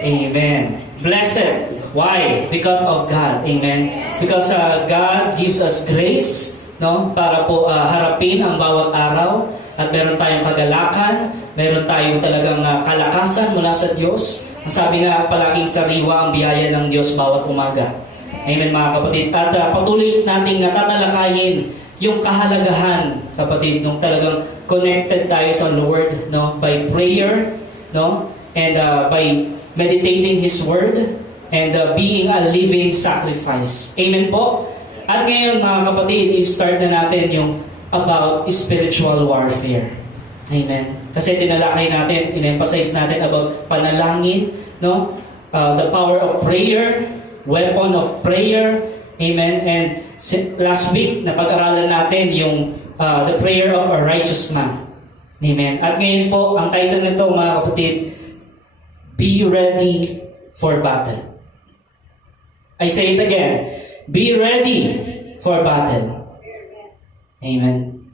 Amen. Blessed. Why? Because of God. Amen. Because God gives us grace, no, para po harapin ang bawat araw, at meron tayong kagalakan, meron tayong talagang kalakasan mula sa Diyos. Ang sabi nga, palaging sariwa ang biyaya ng Diyos bawat umaga. Amen, mga kapatid. At patuloy nating tatalakayin yung kahalagahan, kapatid, nung talagang connected tayo sa Lord, no, by prayer, no, and by meditating His Word, and being a living sacrifice. Amen po. At ngayon, mga kapatid, i-start na natin yung about spiritual warfare. Amen. Kasi tinalakay natin, in-emphasize natin about panalangin, no? The power of prayer, weapon of prayer. Amen. And last week, napag-aralan natin yung the prayer of a righteous man. Amen. At ngayon po, ang title nito, mga kapatid, Be Ready for Battle. I say it again. Be ready for battle. Amen.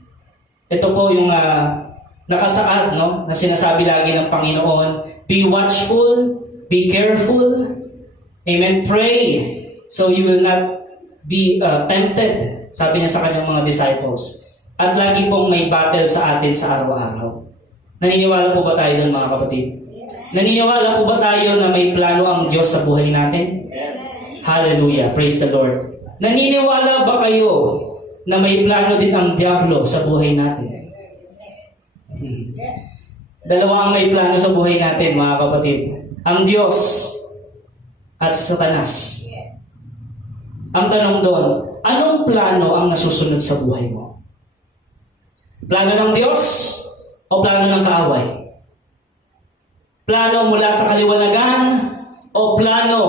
Ito po yung nakasaad, no, na sinasabi lagi ng Panginoon. Be watchful, be careful. Amen. Pray so you will not be tempted. Sabi niya sa kanyang mga disciples. At lagi pong may battle sa atin sa araw-araw. Naniniwala po ba tayo doon, mga kapatid? Naniniwala po ba tayo na may plano ang Diyos sa buhay natin? Hallelujah. Praise the Lord. Naniniwala ba kayo na may plano din ang Diablo sa buhay natin? Dalawa ang may plano sa buhay natin, mga kapatid. Ang Diyos at Satanas. Ang tanong doon, anong plano ang nasusunod sa buhay mo? Plano ng Diyos o plano ng kaaway? Plano mula sa kaliwanagan o plano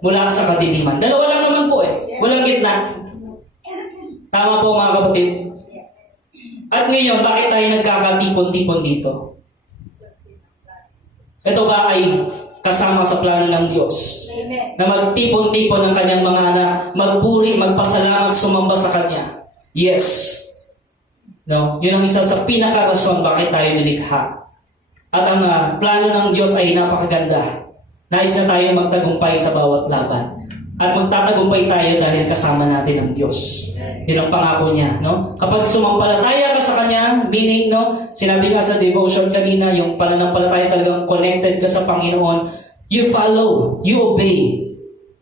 mula sa kadiliman? Dalawa lang naman po eh. Walang gitna. Tama po, mga kapatid. At ngayon, bakit tayo nagkakatipon-tipon dito? Ito ba ay kasama sa plano ng Diyos? Na magtipon-tipon ng kanyang mga anak, magpuri, magpasalamat, sumamba sa Kanya? Yes. No? Yun ang isa sa pinakarason bakit tayo nilikha. At ang plano ng Diyos ay napakaganda. Nais na tayo magtagumpay sa bawat laban. At magtatagumpay tayo dahil kasama natin ang Diyos. Yun ang pangako niya, no? Kapag sumampalataya ka sa Kanya, meaning, no, sinabi nga sa devotion kanina, yung pananampalataya talagang connected ka sa Panginoon, you follow, you obey.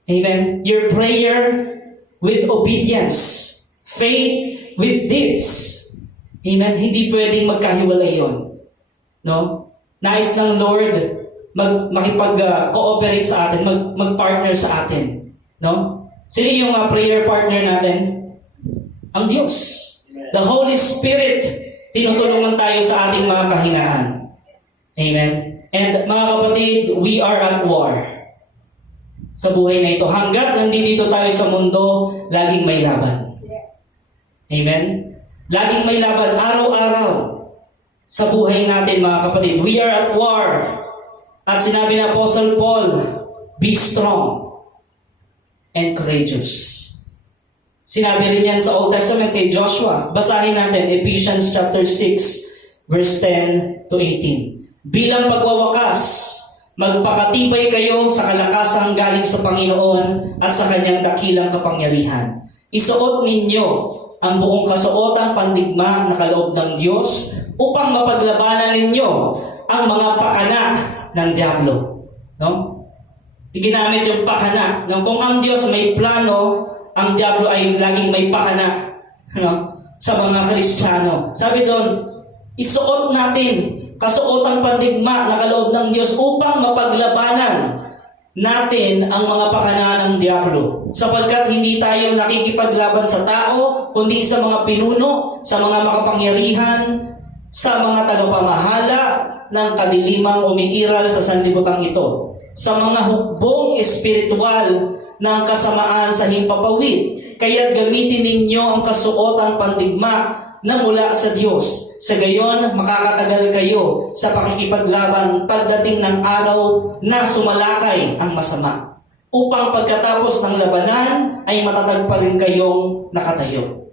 Amen? Your prayer with obedience. Faith with deeds. Amen? Hindi pwedeng magkahiwalay yun. No? Nais ng Lord makipag-cooperate sa atin, mag-partner sa atin. No? Sino yung prayer partner natin? Ang Diyos. The Holy Spirit. Tinutulungan tayo sa ating mga kahinaan. Amen? And mga kapatid, we are at war sa buhay na ito. Hanggat nandito tayo sa mundo, laging may laban. Amen? Laging may laban, araw-araw sa buhay natin, mga kapatid. We are at war. At sinabi ni Apostle Paul, be strong and courageous. Sinabi rin yan sa Old Testament kay Joshua. Basahin natin Ephesians chapter 6, verse 10 to 18. Bilang pagwawakas, magpakatibay kayo sa kalakasang galing sa Panginoon at sa Kanyang dakilang kapangyarihan. Isuot ninyo ang buong kasuotang pandigma na kaloob ng Diyos upang mapaglabanan ninyo ang mga pakana ng Diablo. No? Ginamit yung pakana. No? Kung ang Diyos may plano, ang Diablo ay laging may pakana, no? Sa mga Kristiyano. Sabi doon, isuot natin kasuotang pandigma na kaloob ng Diyos upang mapaglabanan natin ang mga pakana ng Diablo. Sapagkat hindi tayo nakikipaglaban sa tao, kundi sa mga pinuno, sa mga makapangyarihan, sa mga tagapamahala ng kadilimang umiiral sa sanlibutan ito, sa mga hukbong espiritual ng kasamaan sa himpapawid. Kaya't gamitin ninyo ang kasuotang pandigma na mula sa Diyos. Sa gayon, makakatagal kayo sa pakikipaglaban pagdating ng araw na sumalakay ang masama, upang pagkatapos ng labanan ay matatag pa rin kayong nakatayo.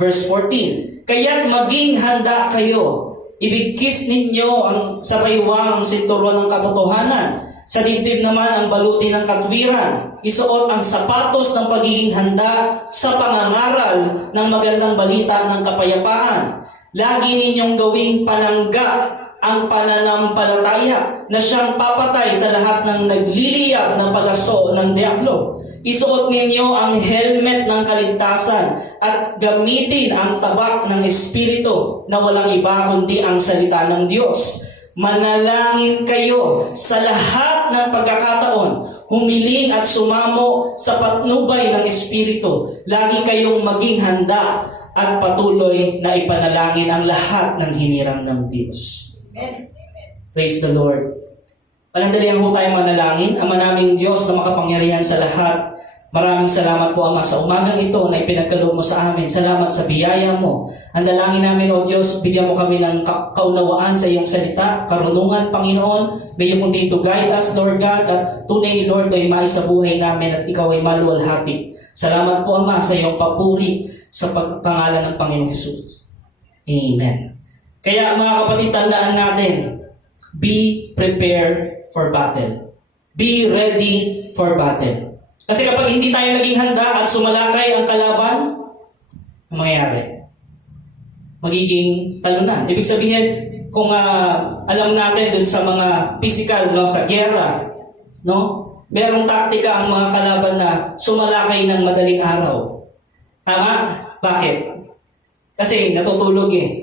Verse 14, kaya't maging handa kayo. Ibigkis ninyo ang sa baywang sinturon ng katotohanan Sa dibdib naman ang baluti ng katwiran. Isuot ang sapatos ng pagiging handa sa pangangaral ng magandang balita ng kapayapaan. Lagi ninyong gawing panangga ang pananampalataya na siyang papatay sa lahat ng nagliliyab na palaso ng diablo. Isuot ninyo ang helmet ng kaligtasan at gamitin ang tabak ng Espiritu na walang iba kundi ang salita ng Diyos. Manalangin kayo sa lahat ng pagkakataon, humiling at sumamo sa patnubay ng Espiritu. Lagi kayong maging handa at patuloy na ipanalangin ang lahat ng hinirang ng Diyos. Praise the Lord. Panandalihan po tayong manalangin. Ama naming Diyos na makapangyarihan sa lahat, maraming salamat po, Ama, sa umagang ito na ipinagkaloob mo sa amin. Salamat sa biyaya mo. Ang dalangin namin, O Diyos, bigyan mo kami ng kaunawaan sa iyong salita, karunungan, Panginoon. Bigyan mo dito guide us, Lord God, at tunay, Lord, ay maisabuhay namin at ikaw ay maluwalhati. Salamat po, Ama, sa iyong papuri sa pagpangalan ng Panginoong Hesus. Amen. Kaya mga kapatid, tandaan natin, be prepared for battle. Be ready for battle. Kasi kapag hindi tayo naging handa at sumalakay ang kalaban, ang mangyayari? Magiging talunan. Ibig sabihin, kung alam natin dun sa mga physical, no, sa gera, no, merong taktika ang mga kalaban na sumalakay ng madaling araw. Tama? Bakit? Kasi natutulog eh.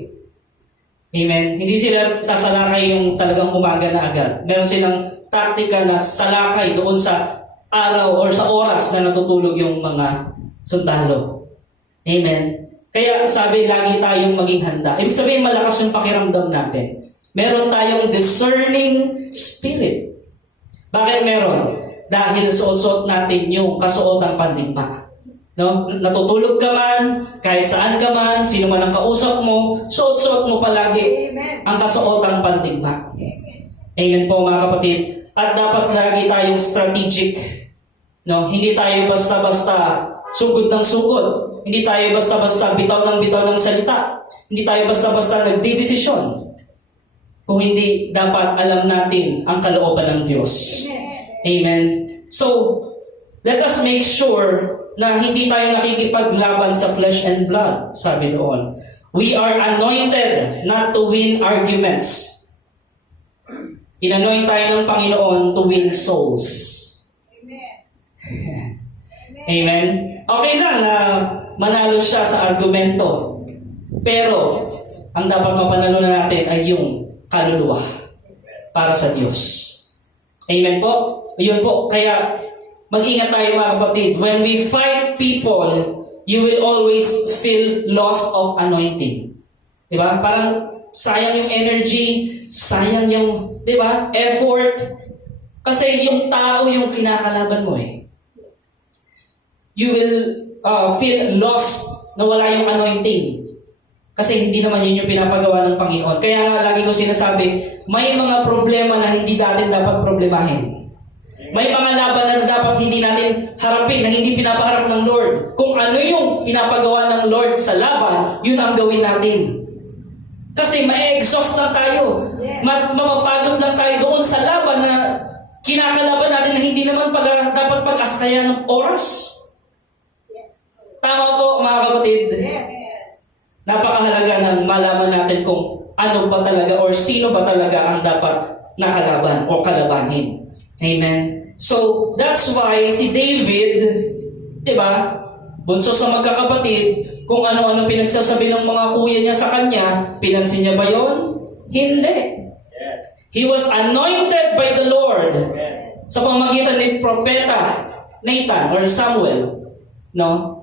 Amen? Hindi sila sasalakay yung talagang umaga na agad. Meron silang taktika na salakay doon sa araw or sa oras na natutulog yung mga sundalo. Amen? Kaya sabi, lagi tayong maging handa. Ibig sabihin, malakas yung pakiramdam natin. Meron tayong discerning spirit. Bakit meron? Dahil suot-suot natin yung kasuotang pandigma. No? Natutulog ka man, kahit saan ka man, sino man ang kausap mo, suot-suot mo palagi ang kasuotang pandigma. Amen po mga kapatid. At dapat lagi tayong strategic. No? Hindi tayo basta-basta sugod ng sugod. Hindi tayo basta-basta bitaw ng salita. Hindi tayo basta-basta nagdidesisyon. Kung hindi, dapat alam natin ang kalooban ng Diyos. Amen. So, let us make sure na hindi tayo nakikipaglaban sa flesh and blood, sabi doon. We are anointed not to win arguments. Inanoint tayo ng Panginoon to win souls. Amen. Amen. Okay lang na manalo siya sa argumento. Pero, ang dapat mapanalunan natin ay yung kaluluwa para sa Diyos. Amen po? Ayun po. Kaya, mag-ingat tayo mga kapatid. When we fight people, you will always feel loss of anointing. Diba? Parang sayang yung energy, sayang yung, diba, effort. Kasi yung tao yung kinakalaban mo eh. You will feel lost na wala yung anointing. Kasi hindi naman yun yung pinapagawa ng Panginoon. Kaya nga lagi ko sinasabi, may mga problema na hindi natin dapat problemahin. May mga laban na dapat hindi natin harapin, na hindi pinapaharap ng Lord. Kung ano yung pinapagawa ng Lord sa laban, yun ang gawin natin. Kasi ma-exhaust lang tayo. Mapapagod lang tayo doon sa laban na kinakalaban natin na hindi naman dapat pag-askayan ng oras. Tama po mga kapatid. Napakahalaga ng malaman natin kung ano ba talaga or sino ba talaga ang dapat nakalaban o kalabanin. Amen. So, that's why si David, di ba, bunso sa magkakapatid, kung ano-ano pinagsasabi ng mga kuya niya sa kanya, pinansin niya ba yon? Hindi. He was anointed by the Lord sa pamamagitan ni Propeta Nathan or Samuel. No?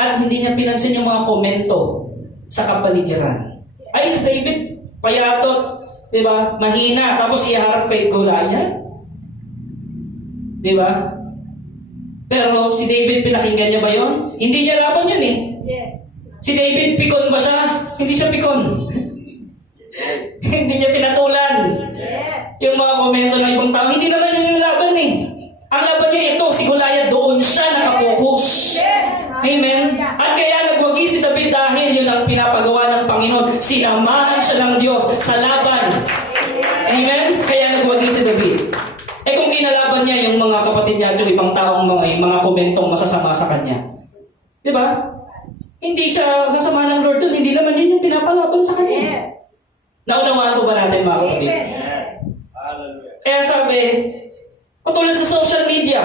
At hindi niya pinansin yung mga komento sa kapaligiran. Ay, si David, payatot, di ba? Mahina, tapos iharap kay Goliath. Di ba? Pero si David, pinakinggan niya ba yon? Hindi niya laban yun eh. Yes. Si David, pikon ba siya? Hindi siya pikon. Hindi niya pinatulan. Yes. Yung mga komento ng ibang tao, hindi naman yun yung laban eh. Ang laban niya ito, si Goliath, doon siya nakapokus. Yes. Amen. At kaya nagwagi si David dahil yun ang pinapagawa ng Panginoon. Sinamahan siya ng Diyos sa laban. Amen. Kaya nagwagi si David. agad yung ibang taong mga komentong masasama sa kanya. Di ba? Hindi siya sasama ng Lord doon. Hindi naman yun yung pinapalaban sa kanya. Yes. Naunawaan po ba natin mga kapatid? Amen. Kaya sabi, patulad sa social media,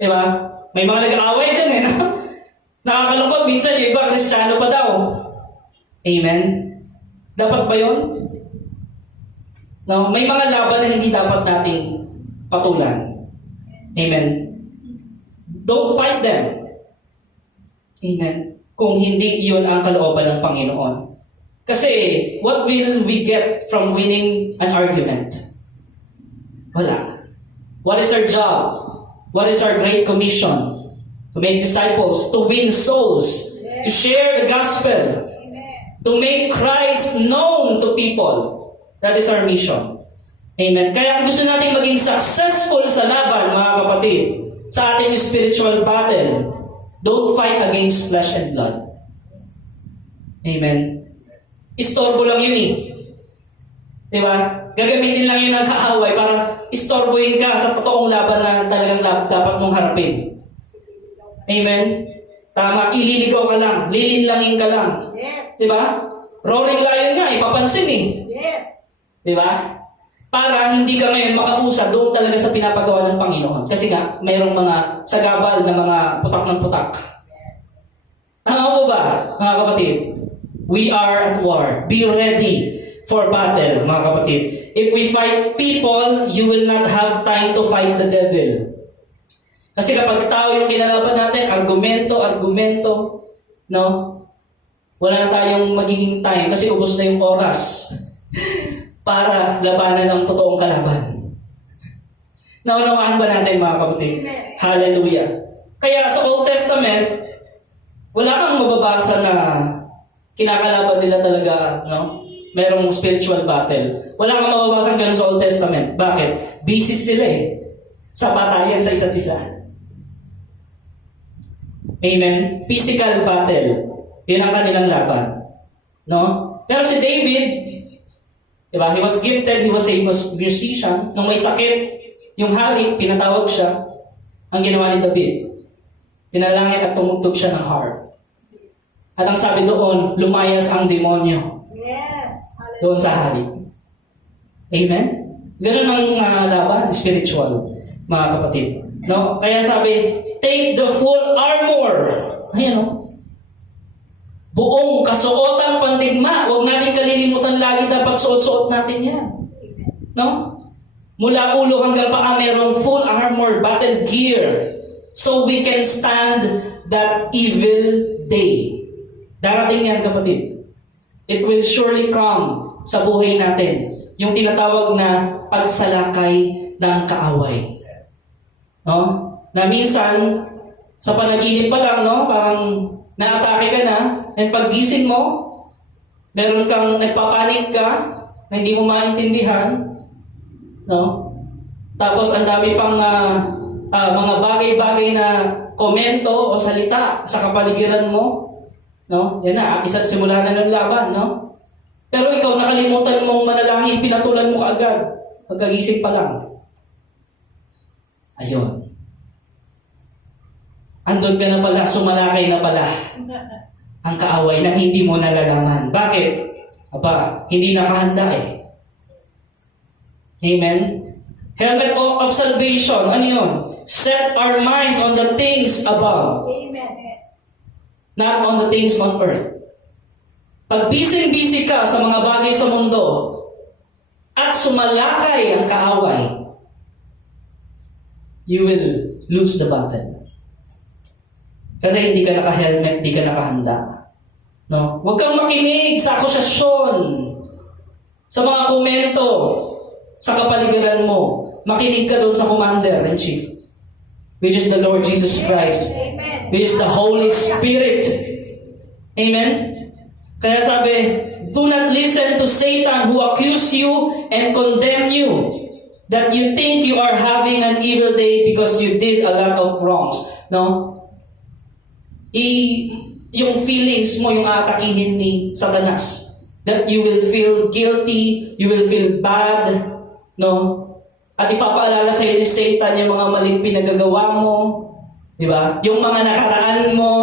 di ba? May mga nag-aaway dyan eh, no? Nakakalungkot, minsan yung iba, Kristiyano pa daw. Amen? Dapat ba yun? No, may mga laban na hindi dapat nating patulan. Amen? Don't fight them. Amen? Kung hindi yun ang kalooban ng Panginoon. Kasi, what will we get from winning an argument? Wala. What is our job? What is our great commission? To make disciples, to win souls, to share the gospel, to make Christ known to people. That is our mission. Amen. Kaya kung gusto natin maging successful sa laban, mga kapatid, sa ating spiritual battle, don't fight against flesh and blood. Amen. Istorbo lang yun eh. Diba? Gagamitin lang yun ng kaaway para istorbohin ka sa totoong laban na talagang dapat mong harapin. Amen? Tama, ililigaw ka lang, lilinlangin ka lang. Yes. Diba? Roaring lion nga, ipapansin eh. Yes. Diba? Para hindi ka ngayon makapusa doon talaga sa pinapagawa ng Panginoon. Kasi nga, mayroong mga sagabal na mga putak ng putak. Tama po ba, mga kapatid? We are at war. Be ready for battle, mga kapatid. If we fight people, you will not have time to fight the devil. Kasi kapag tao yung kinalaban natin, argumento, no? Wala na tayong magiging time kasi ubos na yung oras para labanan ang totoong kalaban. Naunawaan ba natin, mga kapatid? Hallelujah. Kaya sa Old Testament, wala kang mababasa na kinakalaban nila talaga, no? Merong spiritual battle. Wala kang mababasa ganun sa Old Testament. Bakit? Busy sila eh. Sa batayan sa isa't isa. Amen? Physical battle. Yun ang kanilang laban. No? Pero si David, diba? He was gifted, he was a musician. Nung may sakit, yung hari, pinatawag siya. Ang ginawa ni David, pinalangin at tumugtog siya ng harp. At ang sabi doon, lumayas ang demonyo. Yes. Doon sa hari. Amen? Ganun ang laban, spiritual, mga kapatid. No? Kaya sabi, take the full armor. Ayan o. Buong kasuotang pandigma. Huwag natin kalilimutan lagi, dapat suot-suot natin yan. No? Mula ulo hanggang paa, merong full armor, battle gear. So we can stand that evil day. Darating yan, kapatid. It will surely come sa buhay natin. Yung tinatawag na pagsalakay ng kaaway. No? Na minsan, sa panaginip pa lang, no? Parang naatake ka na, and paggising mo, meron kang nagpapanik ka, na hindi mo maintindihan, no? Tapos ang dami pang mga bagay-bagay na komento o salita sa kapaligiran mo, no? Yan na, simula na ng laban, no? Pero ikaw, nakalimutan mong manalangin, pinatulan mo kaagad. Pagkagising pa lang. Ayun. Andun ka na pala, sumalakay na pala ang kaaway na hindi mo nalalaman. Bakit? Aba, hindi nakahanda eh. Amen? Helmet of salvation. Ano yun? Set our minds on the things above. Amen. Not on the things on earth. Pag busy-busy ka sa mga bagay sa mundo at sumalakay ang kaaway, you will lose the battle. Kasi hindi ka naka-helmet, hindi ka nakahanda. No? Huwag kang makinig sa akusasyon, sa mga komento, sa kapaligiran mo. Makinig ka doon sa Commander-in-Chief, which is the Lord Jesus Christ, which is the Holy Spirit. Amen? Kaya sabi, do not listen to Satan who accuse you and condemn you, that you think you are having an evil day because you did a lot of wrongs. No? Yung feelings mo yung aatakihin ni Satanas. That you will feel guilty, you will feel bad, no? At ipapaalala sa iyo ni Satan yung mga maling pinagagawa mo. Di ba? Yung mga nakaraan mo.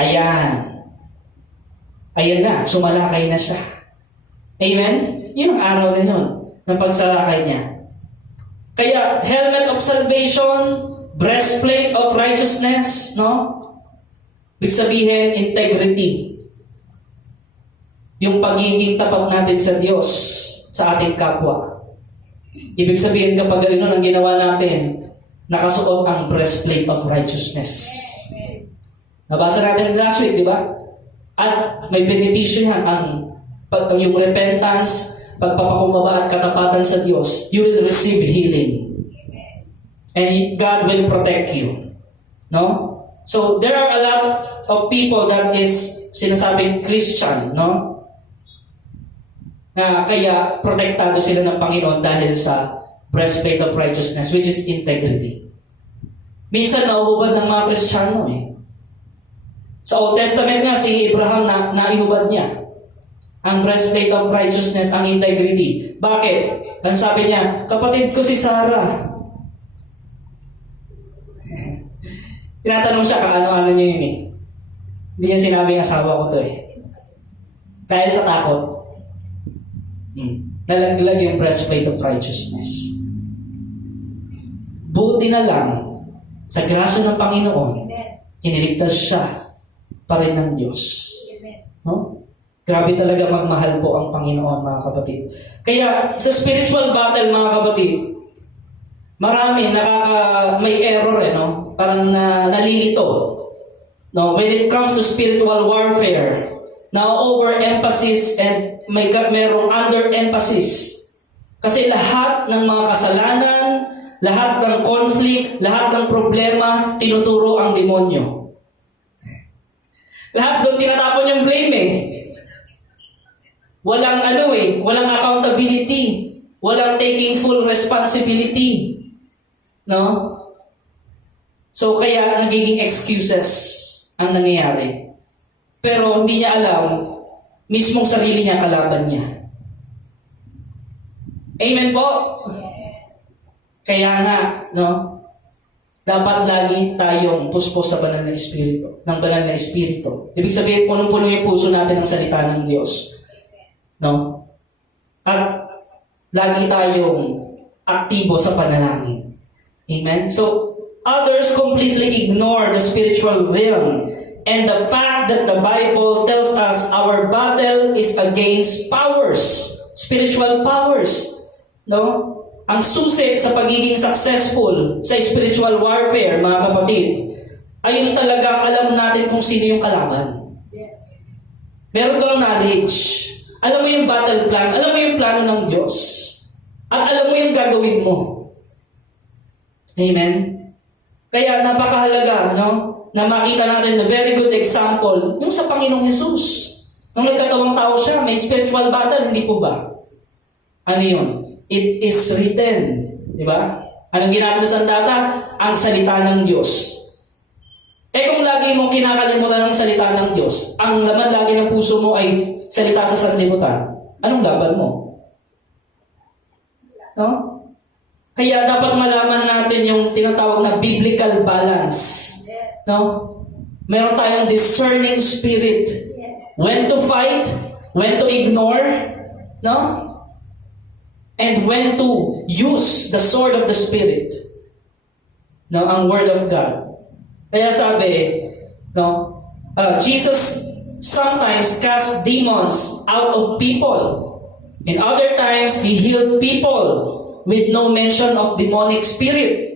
Ayan. Ayan na, sumalakay na siya. Amen? Yun ang araw na yun, ng pagsalakay niya. Kaya, helmet of salvation, breastplate of righteousness, no? Ibig sabihin, integrity. Yung pagiging tapat natin sa Diyos, sa ating kapwa. Ibig sabihin kapag ano ang ginawa natin, nakasuot ang breastplate of righteousness. Nabasa natin last week, di ba? At may benepisyo yan, yung repentance, pagpapakumbaba at katapatan sa Diyos, you will receive healing. And God will protect you. No? So, there are a lot of people that is sinasabing Christian, no? Na kaya protektado sila ng Panginoon dahil sa breastplate of righteousness, which is integrity. Minsan nauhubad ng mga Kristiyano eh. Sa Old Testament nga, si Abraham naihubad niya ang breastplate of righteousness, ang integrity. Bakit? Ang sabi niya, kapatid ko si Sarah. Tinatanong siya kaano-ano niya yun eh. Hindi niya sinabi asawa ko to eh. Dahil sa takot. Nalaglag yung breastplate of righteousness. Buti na lang, sa grasya ng Panginoon, iniligtas siya pa rin ng Diyos. No? Grabe talaga magmahal po ang Panginoon, mga kapatid. Kaya, sa spiritual battle, mga kapatid, marami may error eh, no? Parang nalilito. No? When it comes to spiritual warfare, now overemphasis and merong underemphasis. Kasi lahat ng mga kasalanan, lahat ng conflict, lahat ng problema, tinuturo ang demonyo. Lahat doon tinatapon yung blame eh. Walang walang accountability. Walang taking full responsibility. No? So kaya nagiging excuses ang nangyayari. Pero hindi niya alam, mismong sarili niya kalaban niya. Amen po? Kaya nga, no? Dapat lagi tayong puspos sa banal na Espiritu, ng banal na Espiritu. Ibig sabihin, punong-puno yung puso natin ng salita ng Diyos. No? At lagi tayong aktibo sa panalangin. Amen? So, others completely ignore the spiritual realm and the fact that the Bible tells us our battle is against powers, spiritual powers. No? Ang susi sa pagiging successful sa spiritual warfare, mga kapatid, ay yung talagang alam natin kung sino yung kalaban. Yes. Meron kang knowledge. Alam mo yung battle plan. Alam mo yung plano ng Diyos. At alam mo yung gagawin mo. Amen? Kaya napakahalaga, no? Na makita natin the very good example yung sa Panginoong Hesus. Nung nagkatawang tao siya, may spiritual battle, hindi po ba? Ano yun? It is written. Di ba? Anong ginamit ng sandata? Ang salita ng Diyos. Kung lagi mong kinakalimutan ng salita ng Diyos, ang laman lagi ng puso mo ay salita sa sanlibutan, anong laban mo? No? Kaya dapat malaman natin yung tinatawag na biblical balance. No? Meron tayong discerning spirit. When to fight, when to ignore, no? And when to use the sword of the Spirit. No, ang Word of God. Kaya sabi, no, Jesus sometimes cast demons out of people. In other times, He healed people with no mention of demonic spirit.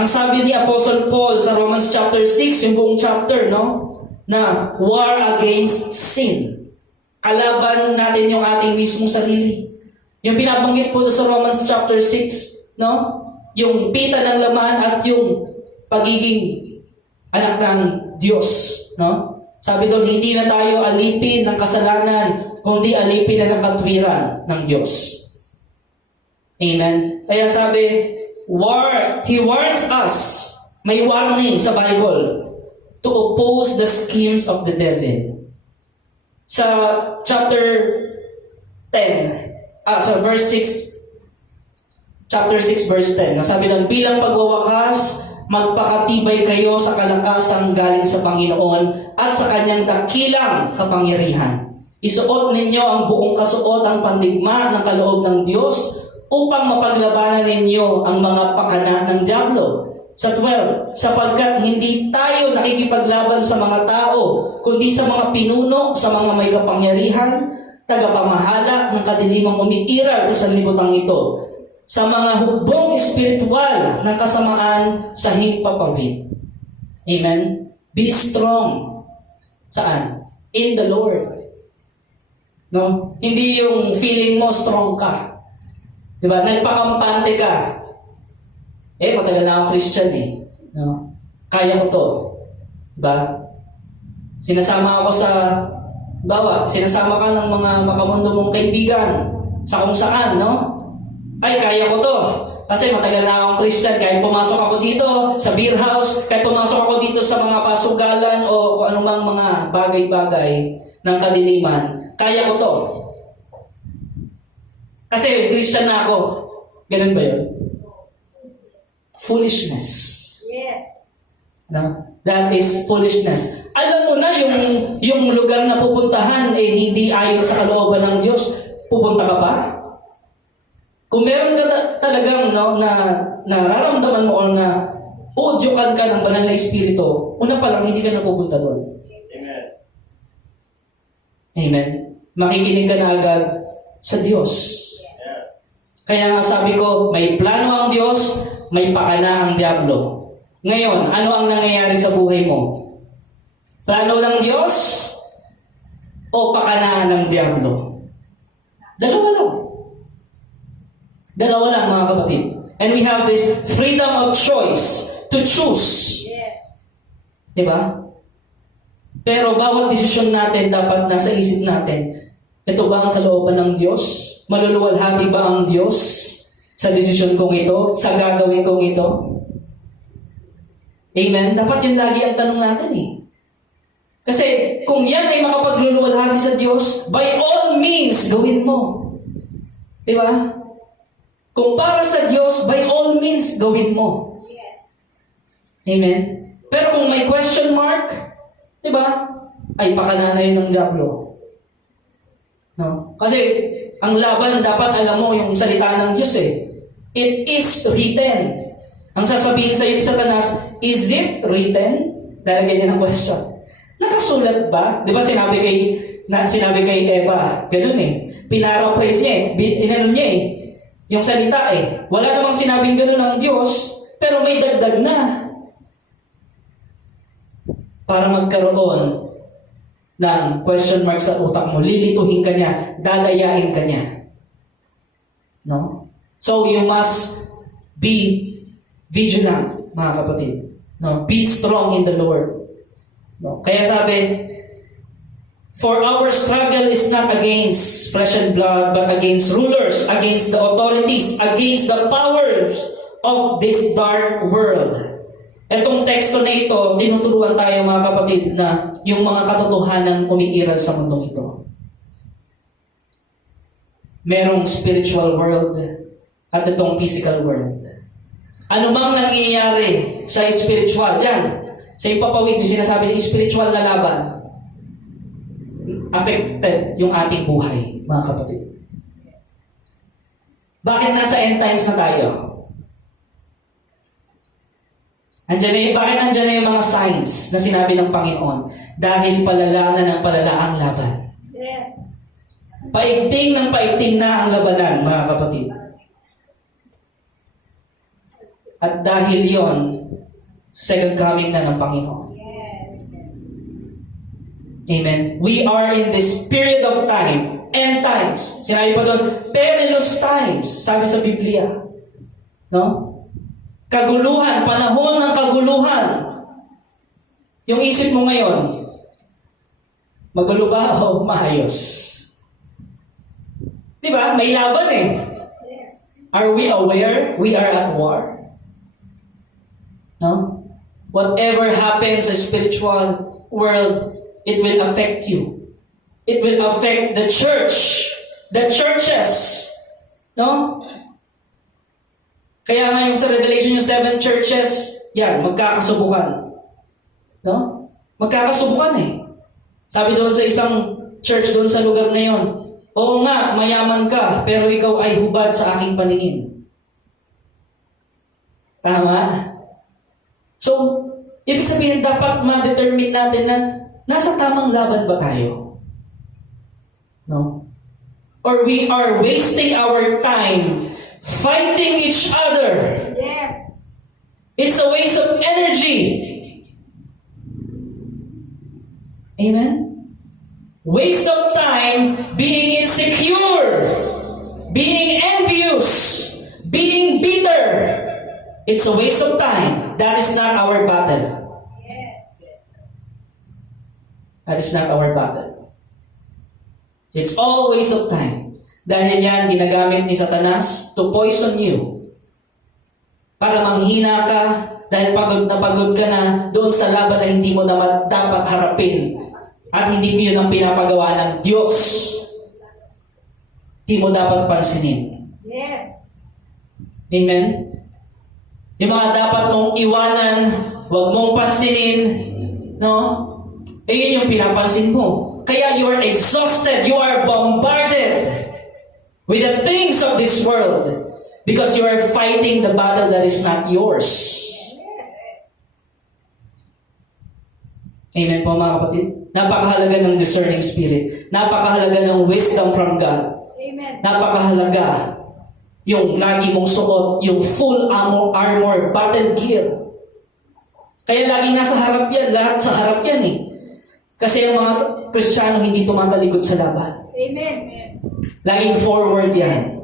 Ang sabi ni Apostle Paul sa Romans chapter 6, yung buong chapter, no, na war against sin. Kalaban natin yung ating mismong sarili. Yung pinabanggit po sa Romans chapter 6, no? Yung pita ng laman at yung pagiging anak ng Diyos, no? Sabi doon, hindi na tayo alipin ng kasalanan, kundi alipin na ng katwiran ng Diyos. Amen? Kaya sabi, He warns us, may warning sa Bible, to oppose the schemes of the devil. Sa chapter 10, sa verse 6, chapter 6 verse 10. Sabi doon, bilang pagwawakas, magpakatibay kayo sa kalakasang galing sa Panginoon at sa kanyang dakilang kapangyarihan. Isuot ninyo ang buong kasuotang pandigma ng kaloob ng Diyos upang mapaglabanan ninyo ang mga pakana ng dyablo. Sa 12, sapagkat hindi tayo nakikipaglaban sa mga tao, kundi sa mga pinuno, sa mga may kapangyarihan, tagapamahala ng kadilimang umiiral sa sanlibutan ito, sa mga hukbong espiritual ng kasamaan sa himpapawid. Amen? Be strong. Saan? In the Lord. No? Hindi yung feeling mo strong ka. Diba? Nagpakampante ka. Matagal na akong Christian eh. No? Kaya ko to. Diba? Sinasama ako sinasama ka ng mga makamundo mong kaibigan sa kung saan, no? Ay, kaya ko to. Kasi matagal na akong Christian. Kahit pumasok ako dito sa beer house, kahit pumasok ako dito sa mga pasugalan o kung anumang mga bagay-bagay ng kadiliman, kaya ko to. Kasi Christian na ako. Ganun ba yun? Foolishness. Yes. No? That is foolishness. Alam mo na yung lugar na pupuntahan hindi ayon sa kalooban ng Diyos, pupunta ka pa? Kung meron ka talagang na nararamdaman mo o na udyokan ka ng banal na espiritu, una pa lang hindi ka napupunta doon. Amen. Amen. Makikinig ka na agad sa Diyos. Kaya nga sabi ko, may plano ang Diyos, may pakana ang dyablo. Ngayon, ano ang nangyayari sa buhay mo? Plano ng Diyos o pakanaan ng dyablo? Dalawa lang. Dalawa lang, mga kapatid. And we have this freedom of choice to choose. Yes. Diba? Pero bawat desisyon natin dapat nasa isip natin, ito ba ang kalooban ng Diyos? Maluluwalhati ba ang Diyos sa desisyon kong ito? Sa gagawin kong ito? Amen? Dapat yun lagi ang tanong natin eh. Kasi kung yan ay makapagluluwalhati sa Diyos, by all means, gawin mo. Diba? Kung para sa Diyos, by all means, gawin mo. Yes. Amen? Pero kung may question mark, diba? Ay pakananay ng dyablo. No? Kasi ang laban, dapat alam mo yung salita ng Diyos eh. It is written. Ang sasabihin sa iyo ni Satanas, is it written? Lalagyan niya ng question. Nakasulat ba? Di ba sinabi kay Eva, ganun eh. Pinaraphrase niya eh. Inano niya eh. Yung salita eh. Wala namang sinabing ganun ng Diyos, pero may dagdag na. Para magkaroon ng question mark sa utak mo, lilituhin ka niya, dadayain ka niya. No? So you must be vigilant, mga kapatid. No? Be strong in the Lord. No? Kaya sabi, for our struggle is not against flesh and blood, but against rulers, against the authorities, against the powers of this dark world. Etong teksto na ito, tinuturuan tayo mga kapatid na yung mga katotohanan umiiral sa mundong ito. Merong spiritual world at itong physical world. Ano mang nangyayari sa spiritual, dyan, sa ipapawid, yung sinasabi sa spiritual na laban, affected yung ating buhay, mga kapatid. Bakit nasa end times na tayo? Bakit nandyan na yung mga signs na sinabi ng Panginoon? Dahil palala na ng palala ang laban. Yes. Paigting ng paigting na ang labanan, mga kapatid. At dahil yon, second coming na ng Panginoon. Yes. Amen. We are in this period of time, end times. Sinabi pa doon, perilous times, sabi sa Biblia. No? Kaguluhan, panahon ng kaguluhan. Yung isip mo ngayon, magulo ba o maayos? Diba? May laban eh. Yes. Are we aware we are at war? No? Whatever happens sa spiritual world, it will affect you. It will affect the church, the churches. No? Kaya nga yung sa Revelation, yung 7 churches, yan, magkakasubukan. No? Magkakasubukan eh. Sabi doon sa isang church doon sa lugar na yon, oo nga, mayaman ka, pero ikaw ay hubad sa aking paningin. Tama? So, ibig sabihin, dapat ma-determine natin na nasa tamang laban ba tayo? No? Or we are wasting our time fighting each other. Yes. It's a waste of energy. Amen? Waste of time being insecure, being envious, being bitter. It's a waste of time. That is not our battle. Yes. That is not our battle. It's all waste of time. Dahil yan, ginagamit ni Satanas to poison you. Para manghina ka, dahil pagod ka na doon sa laban na hindi mo naman dapat harapin. At hindi mo yun ang pinapagawa ng Diyos. Hindi mo dapat pansinin. Yes. Amen? Yung mga dapat mong iwanan, huwag mong pansinin, no? Eh yun yung pinapansin mo. Kaya you are exhausted, you are bombarded with the things of this world because you are fighting the battle that is not yours. Amen po mga kapatid? Napakahalaga ng discerning spirit. Napakahalaga ng wisdom from God. Amen. Napakahalaga yung lagi mong suot, yung full armor, battle gear. Kaya lagi nasa harap yan, lahat sa harap yan eh. Kasi ang mga Kristiyano hindi tumatalikod sa laban. Amen. Laging forward yan.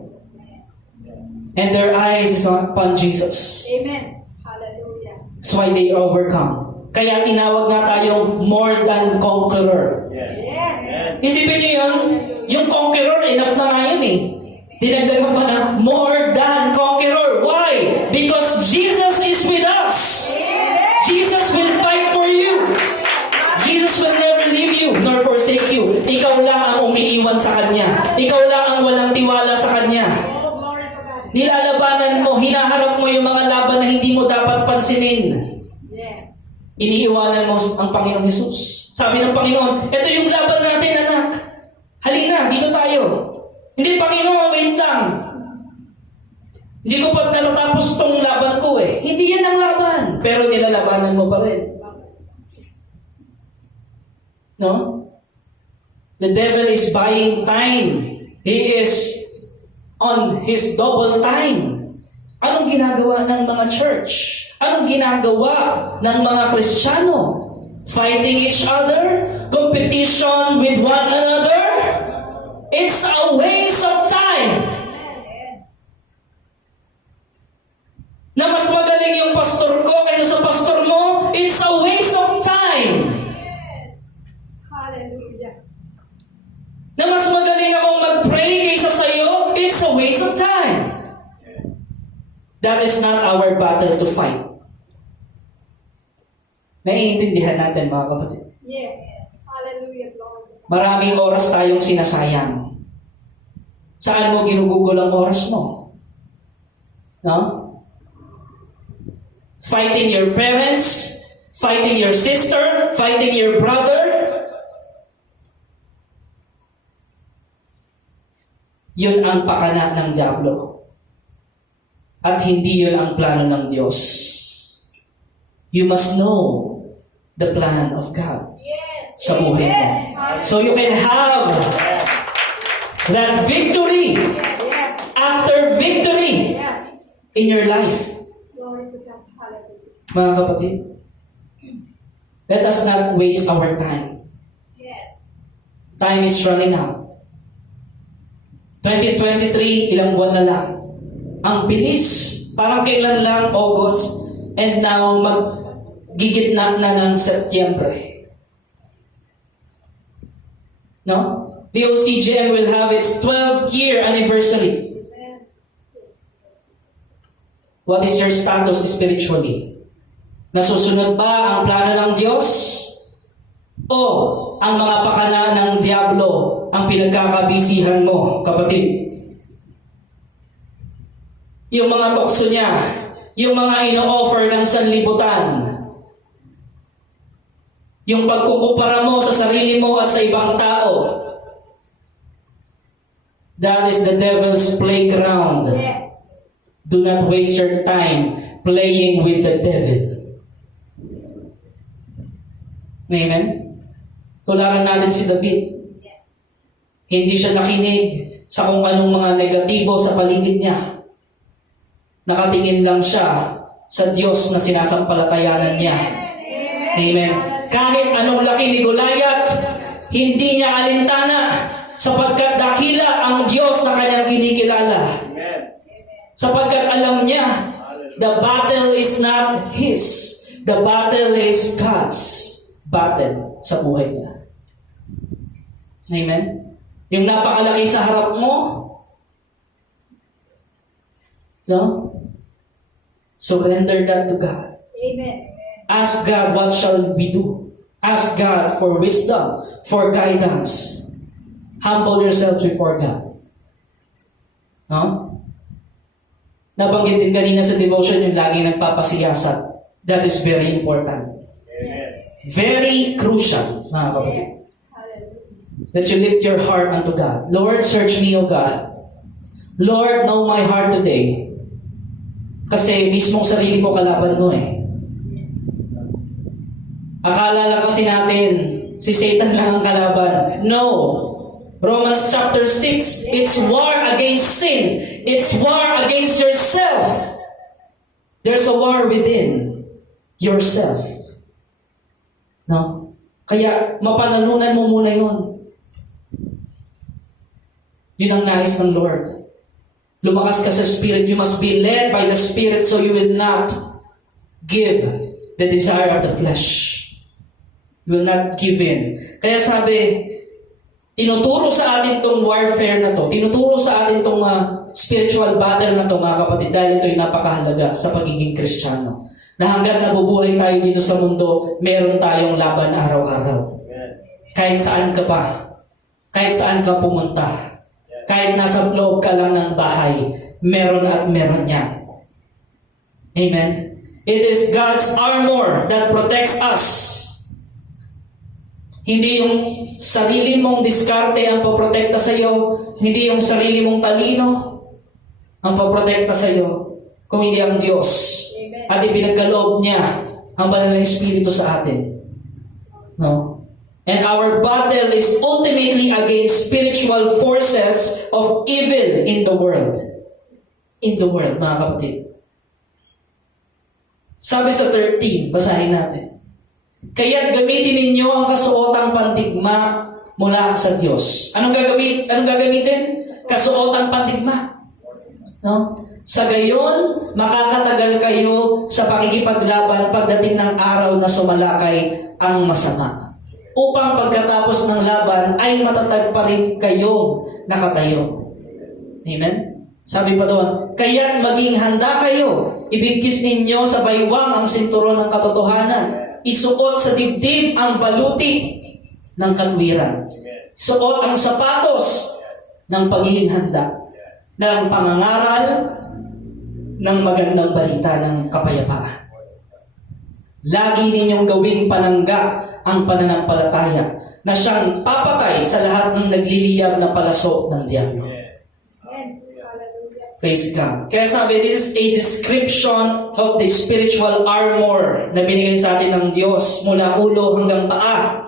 And their eyes is upon Jesus. Amen. Hallelujah. That's why they overcome. Kaya tinawag nga tayong more than conqueror. Yes. Isipin niyo yun, yung conqueror, enough na nga yun eh. Dinagdagan pa na, more than conqueror. Why? Because Jesus is with us. Jesus will fight for you. Jesus will never leave you nor forsake you. Ikaw lang ang umiiwan sa Kanya. Ikaw lang ang walang tiwala sa Kanya. Oh, glory to God. Nilalabanan mo, hinaharap mo yung mga laban na hindi mo dapat pansinin. Yes. Iniiwanan mo ang Panginoong Hesus. Sabi ng Panginoon, ito yung laban natin, anak. Halina, dito tayo. Hindi, Panginoon, wait lang. Hindi ko pa natatapos tong laban ko eh. Hindi yan ang laban. Pero nilalabanan mo pa rin. No? The devil is buying time. He is on his double time. Anong ginagawa ng mga church? Anong ginagawa ng mga Kristiyano? Fighting each other? Competition with one another? It's a waste of time. Na mas magaling yung pastor ko kaysa sa pastor mo, it's a waste of time. Hallelujah. Na mas magaling akong mag-pray kaysa sa iyo, it's a waste of time. That is not our battle to fight. Naiintindihan natin mga kapatid. Yes. Hallelujah. Glory to God. Maraming oras tayong sinasayang. Saan mo ginugugol ang oras mo? No? Fighting your parents, fighting your sister, fighting your brother. Yun ang pakana ng diablo. At hindi yun ang plano ng Diyos. You must know the plan of God sa buhay mo. So you can have that victory Yes. after victory Yes. in your life. Glory to God. Hallelujah. Mga kapatid, let us not waste our time. Yes. Time is running out. 2023, ilang buwan na lang. Ang bilis. Parang kailan lang, August, and now maggigitna na ng Setyembre. No? The OCGM will have its 12th year anniversary. Amen. Yes. What is your status spiritually? Nasusunod ba ang plano ng Diyos? O ang mga pakana ng Diablo? Ang pinagkakabisihan mo, kapatid. yung mga tukso niya, yung mga ino-offer ng sanlibutan, yung pagkukumpara mo sa sarili mo at sa ibang tao. That is the devil's playground. Yes. Do not waste your time playing with the devil. Amen? Tularan natin si David. Yes. Hindi siya nakinig sa kung anong mga negatibo sa paligid niya. Nakatingin lang siya sa Diyos na sinasampalatayanan niya. Amen. Kahit anong laki ni Goliath, hindi niya alintana sapagkat dakila ang Diyos na kanyang kinikilala. Sapagkat alam niya, the battle is not his. The battle is God's battle sa buhay niya. Amen? Yung napakalaki sa harap mo, no? Surrender that to God. Amen. Ask God, what shall we do? Ask God for wisdom, for guidance. Humble yourself before God. No? Nabanggit din kanina sa devotion yung laging nagpapasiyasat. That is very important. Yes. Very crucial, mga kapatid. Yes. Hallelujah. That you lift your heart unto God. Lord, search me, O God. Lord, know my heart today. Kasi mismong sarili mo kalaban mo eh. Akala lang kasi natin, si Satan lang ang kalaban. No. Romans chapter 6, it's war against sin. It's war against yourself. There's a war within yourself. No? Kaya mapanalunan mo muna yun. Yun ang nais ng Lord. Lumakas ka sa Spirit. You must be led by the Spirit so you will not give the desire of the flesh. You will not give in. Kaya sabi, tinuturo sa atin tong warfare na to, tinuturo sa atin tong spiritual battle na to, mga kapatid, dahil ito'y napakahalaga sa pagiging Kristiyano. Na hanggang nabubuhay tayo dito sa mundo, meron tayong laban araw-araw. Kahit saan ka pa, kahit saan ka pumunta, kahit nasa loob ka lang ng bahay, meron at meron yan. Amen? It is God's armor that protects us. Hindi yung sarili mong diskarte ang poprotekta sa iyo, hindi yung sarili mong talino ang poprotekta sa iyo, kung hindi ang Diyos. At ipinagkaloob niya ang banal na Espiritu sa atin. No? And our battle is ultimately against spiritual forces of evil in the world. In the world, mga kapatid. Sabi sa 13, basahin natin. Kaya't gamitin ninyo ang kasuotang pandigma mula sa Diyos. Anong gagamitin? Kasuotang pandigma. No? Sa gayon, makakatagal kayo sa pakikipaglaban pagdating ng araw na sumalakay ang masama. Upang pagkatapos ng laban ay matatag pa rin kayong nakatayo. Amen? Sabi pa doon, kaya't maging handa kayo. Ibigkis ninyo sa baywang ang sinturon ng katotohanan. Isuot sa dibdib ang baluti ng katwiran. Suot ang sapatos ng pagiging handa. Ng pangangaral ng magandang balita ng kapayapaan. Lagi ninyong gawing panangga ang pananampalataya na siyang papatay sa lahat ng nagliliyab na palaso ng diablo. Amen. Hallelujah. Praise God. Kaya sabi, this is a description of the spiritual armor na binigay sa atin ng Diyos mula ulo hanggang paa.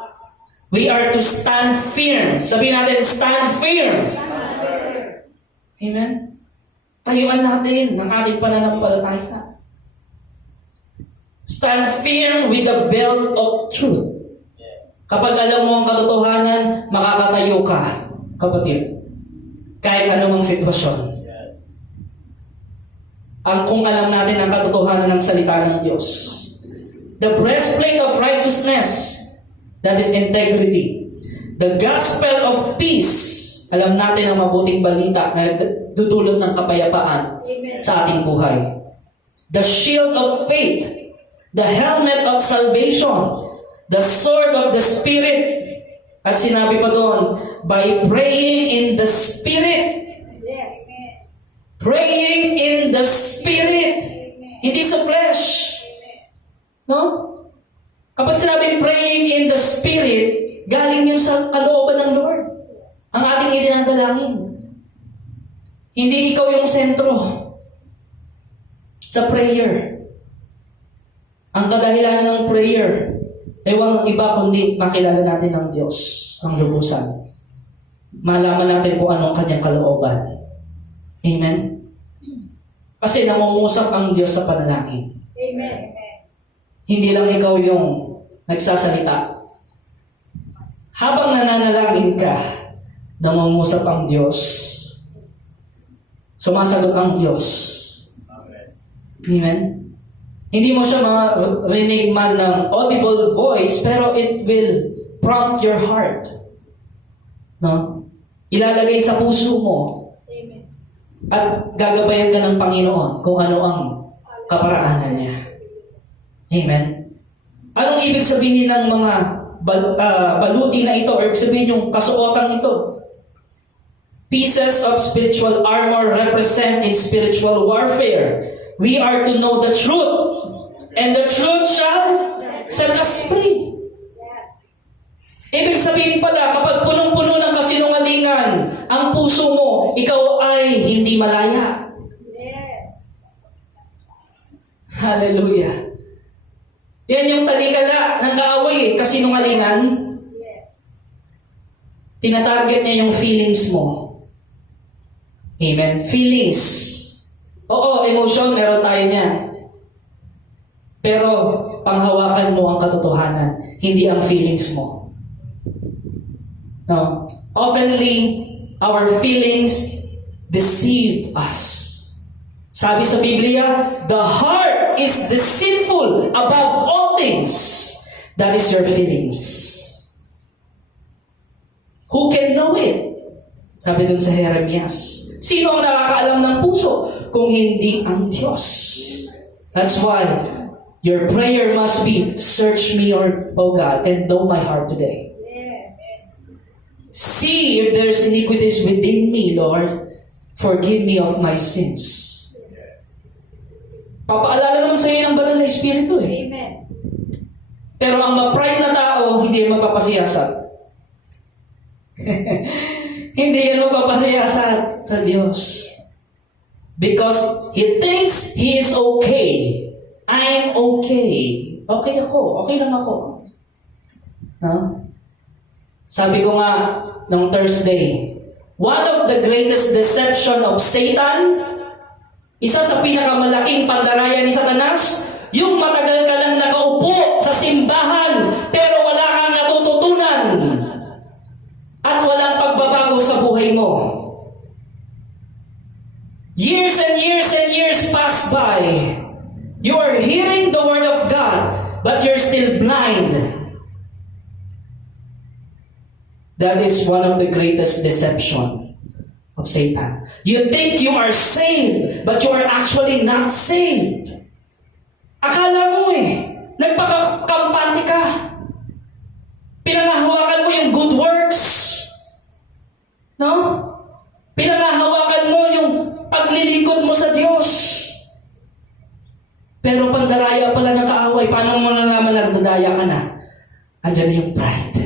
We are to stand firm. Sabihin natin, stand firm. Amen? Tayuan natin ang ating pananampalataya. Stand firm with the belt of truth. Kapag alam mo ang katotohanan, makakatayo ka, kapatid. Kahit anumang sitwasyon. Kung alam natin ang katotohanan ng salita ng Diyos. The breastplate of righteousness, that is integrity. The gospel of peace, alam natin ang mabuting balita na dudulot ng kapayapaan Amen. sa ating buhay. The shield of faith, the helmet of salvation, the sword of the Spirit, at sinabi pa doon, by praying in the Spirit, Yes. Praying in the Spirit. Hindi sa flesh. No? Kapag sinabing praying in the Spirit, galing yun sa kalooban ng Lord. Ang ating idinadalangin. Hindi ikaw yung sentro sa prayer. Ang kadahilanan ng prayer ay walang iba kundi makilala natin ng Diyos, ang lubusan. Malaman natin kung anong kanyang kalooban. Amen? Kasi nangungusap ang Diyos sa panalangin. Amen. Hindi lang ikaw yung nagsasalita. Habang nananalangin ka, nangungusap ang Diyos. Sumasagot ang Diyos. Amen? Hindi mo siya marinig man ng audible voice, pero it will prompt your heart. No? Ilalagay sa puso mo. Amen. At gagabayan ka ng Panginoon kung ano ang kaparaanan niya. Amen? Anong ibig sabihin ng mga baluti na ito, or sabihin yung kasuotan ito? Pieces of spiritual armor represent in spiritual warfare. We are to know the truth, and the truth shall set us free. Yes. Ibig sabihin pala, kapag punong-puno ng kasinungalingan ang puso mo, ikaw ay hindi malaya. Yes. Hallelujah. Yan yung talikala ng kaaway, kasinungalingan. Yes. Tinatarget niya yung feelings mo. Amen? Feelings. Oo, emotion, meron tayo niyan. Pero, panghawakan mo ang katotohanan, hindi ang feelings mo. No? Oftenly, our feelings deceived us. Sabi sa Biblia, the heart is deceitful above all things. That is your feelings. Who can know it? Sabi dun sa Jeremias. Sino ang nakakaalam ng puso kung hindi ang Diyos? That's why your prayer must be, search me, O God, and know my heart today. Yes. See if there's iniquities within me, Lord. Forgive me of my sins. Papaalala naman sa iyo ng banal na Espiritu eh. Amen. Pero ang ma-pride na tao, hindi yan mapapasiyasat. Hindi yan mapapasiyasat sa Diyos. Because he thinks he is okay. I'm okay. Okay ako. Okay lang ako. No? Sabi ko nga nung Thursday, one of the greatest deception of Satan, isa sa pinakamalaking pandaraya ni Satanas, yung matagal ka lang nakaupo sa simbahan, pero wala kang natututunan at walang pagbabago sa buhay mo. Years and years and years pass by. You are hearing the word of God, but you're still blind. That is one of the greatest deception of Satan. You think you are saved, but you are actually not saved. Akala mo nagpakakampante ka. Pinangahawakan mo yung good works. No? Pinangahawakan mo yung paglilingkod mo sa Diyos. Pero pandaraya pala ng kaaway. Paano mo nalaman na nagdadaya ka na? Andiyan na yung pride.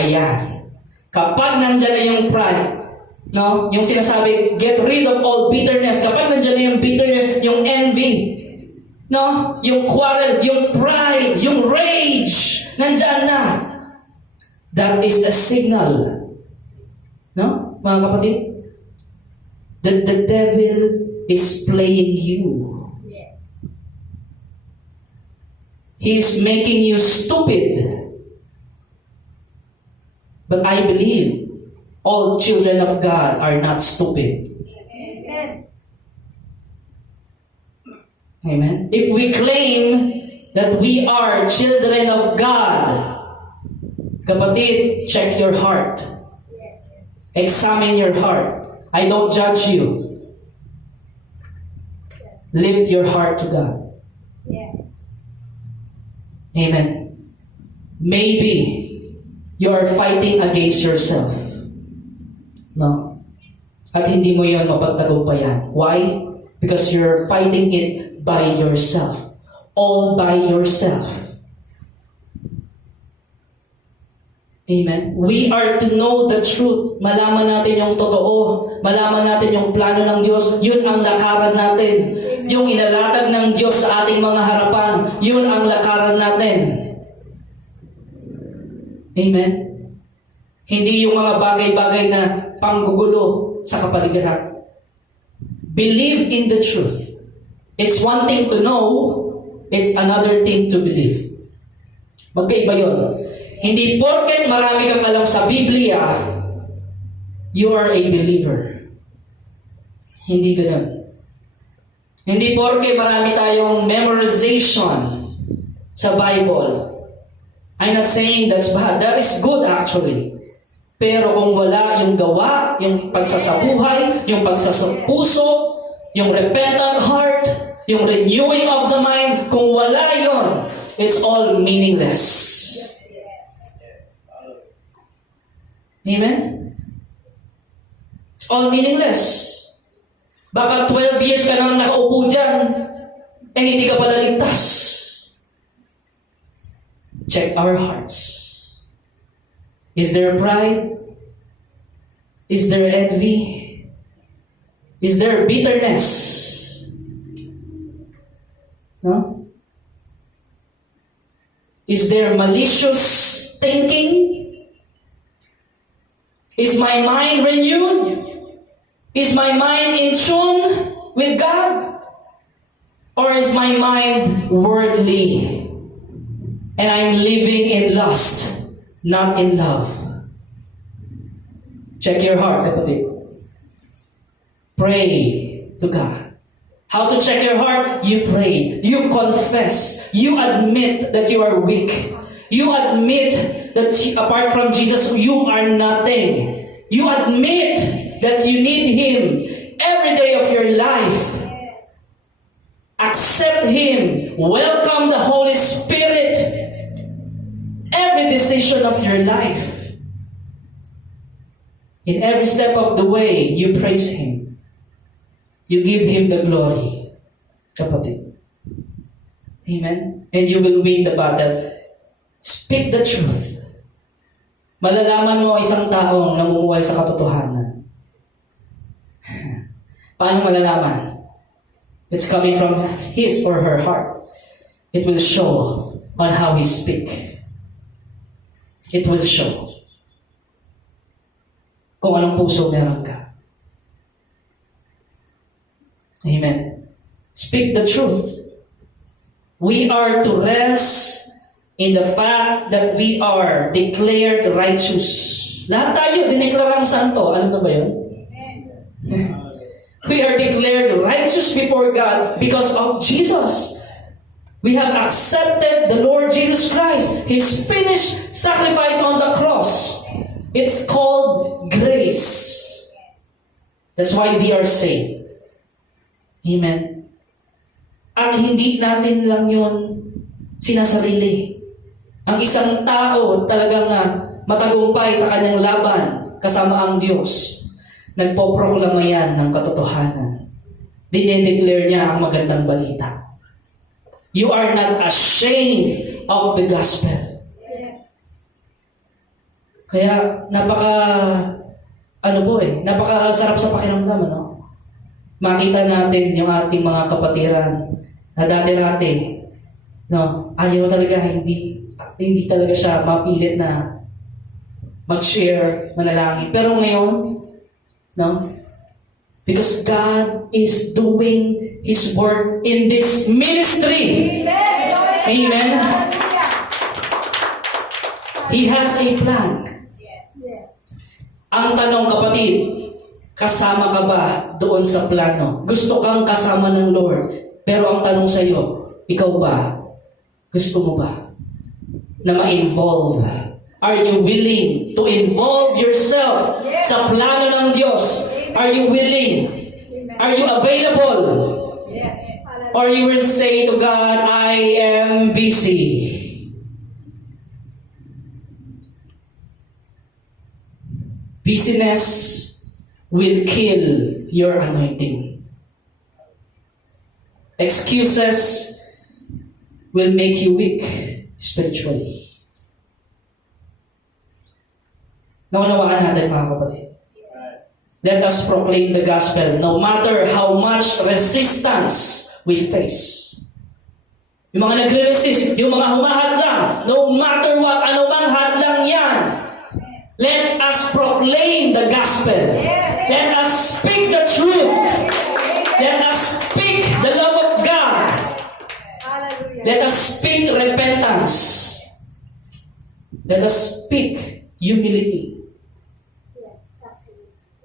Ayan. Kapag nandyan na yung pride, no? Yung sinasabi, get rid of all bitterness. Kapag nandyan na yung bitterness, yung envy, no? Yung quarrel, yung pride, yung rage, nandyan na. That is a signal, no? Mga kapatid, that the devil is playing you. Yes. He is making you stupid. But I believe all children of God are not stupid. Amen. Amen. If we claim that we are children of God, kapatid, check your heart. Yes. Examine your heart. I don't judge you. Lift your heart to God. Yes. Amen. Maybe you are fighting against yourself. No. At hindi mo yon mapagtagumpayan. Why? Because you're fighting it by yourself. All by yourself. Amen? We are to know the truth. Malaman natin yung totoo. Malaman natin yung plano ng Diyos. Yun ang lakaran natin. Yung inalatag ng Diyos sa ating mga harapan. Yun ang lakaran natin. Amen? Hindi yung mga bagay-bagay na panggugulo sa kapaligiran. Believe in the truth. It's one thing to know, it's another thing to believe. Magkaiba yun. Hindi porket marami kang alam sa Biblia, you are a believer. Hindi ganun. Hindi porket marami tayong memorization sa Bible. I'm not saying that's bad. That is good actually. Pero kung wala yung gawa, yung pagsasabuhay, yung pagsasapuso, yung repentant heart, yung renewing of the mind, kung wala yon, it's all meaningless. Amen? It's all meaningless. Baka 12 years ka nang nakaupo dyan, eh hindi ka pala ligtas. Check our hearts. Is there pride? Is there envy? Is there bitterness? No? Is there malicious thinking? Is my mind renewed? Is my mind in tune with God? Or is my mind worldly? And I'm living in lust, not in love. Check your heart, kapatid. Pray to God. How to check your heart? You pray. You confess. You admit that you are weak. You admit that apart from Jesus, you are nothing. You admit that you need Him every day of your life. Accept Him. Welcome the Holy Spirit. Every decision of your life. In every step of the way, you praise Him. You give Him the glory. Kapatid. Amen? And you will win the battle. Speak the truth. Malalaman mo isang taong namumuhay sa katotohanan. Paano malalaman? It's coming from his or her heart. It will show on how he speak. It will show kung anong puso meron ka. Amen. Speak the truth. We are to rest in the fact that we are declared righteous. Lahat tayo, dineklarang santo. Alam na ba yun? We are declared righteous before God because of Jesus. We have accepted the Lord Jesus Christ. His finished sacrifice on the cross. It's called grace. That's why we are saved. Amen. At hindi natin lang yun sinasarili. Ang isang tao talagang matagumpay sa kanyang laban kasama ang Diyos. Nagpoproklama yan ng katotohanan. Dinedeclare niya ang magandang balita. You are not ashamed of the gospel. Yes. Kaya napakasarap sa pakiramdam, ano? Makita natin yung ating mga kapatiran na dati-dati, no, ayaw talaga, hindi talaga siya mapilit na mag-share, manalangin. Pero ngayon, no, because God is doing His work in this ministry. Amen. He has a plan. Yes. Ang tanong, kapatid, kasama ka ba doon sa plano? Gusto kang kasama ng Lord. Pero ang tanong sa iyo, ikaw ba? Gusto mo ba na ma-involve? Are you willing to involve yourself sa plano ng Diyos? Are you willing? Are you available? Yes. Or you will say to God, I am busy. Busyness will kill your anointing. Excuses will make you weak spiritually. Naunawaan natin mga kapatid. Let us proclaim the gospel no matter how much resistance we face. Yung mga nagre-resist, yung mga humahadlang, no matter what, anumang hadlang yan, let us proclaim the gospel. Let us speak the truth. Let us speak the love of God. Hallelujah. Let us speak repentance. Let us speak humility. Yes. Sacraments.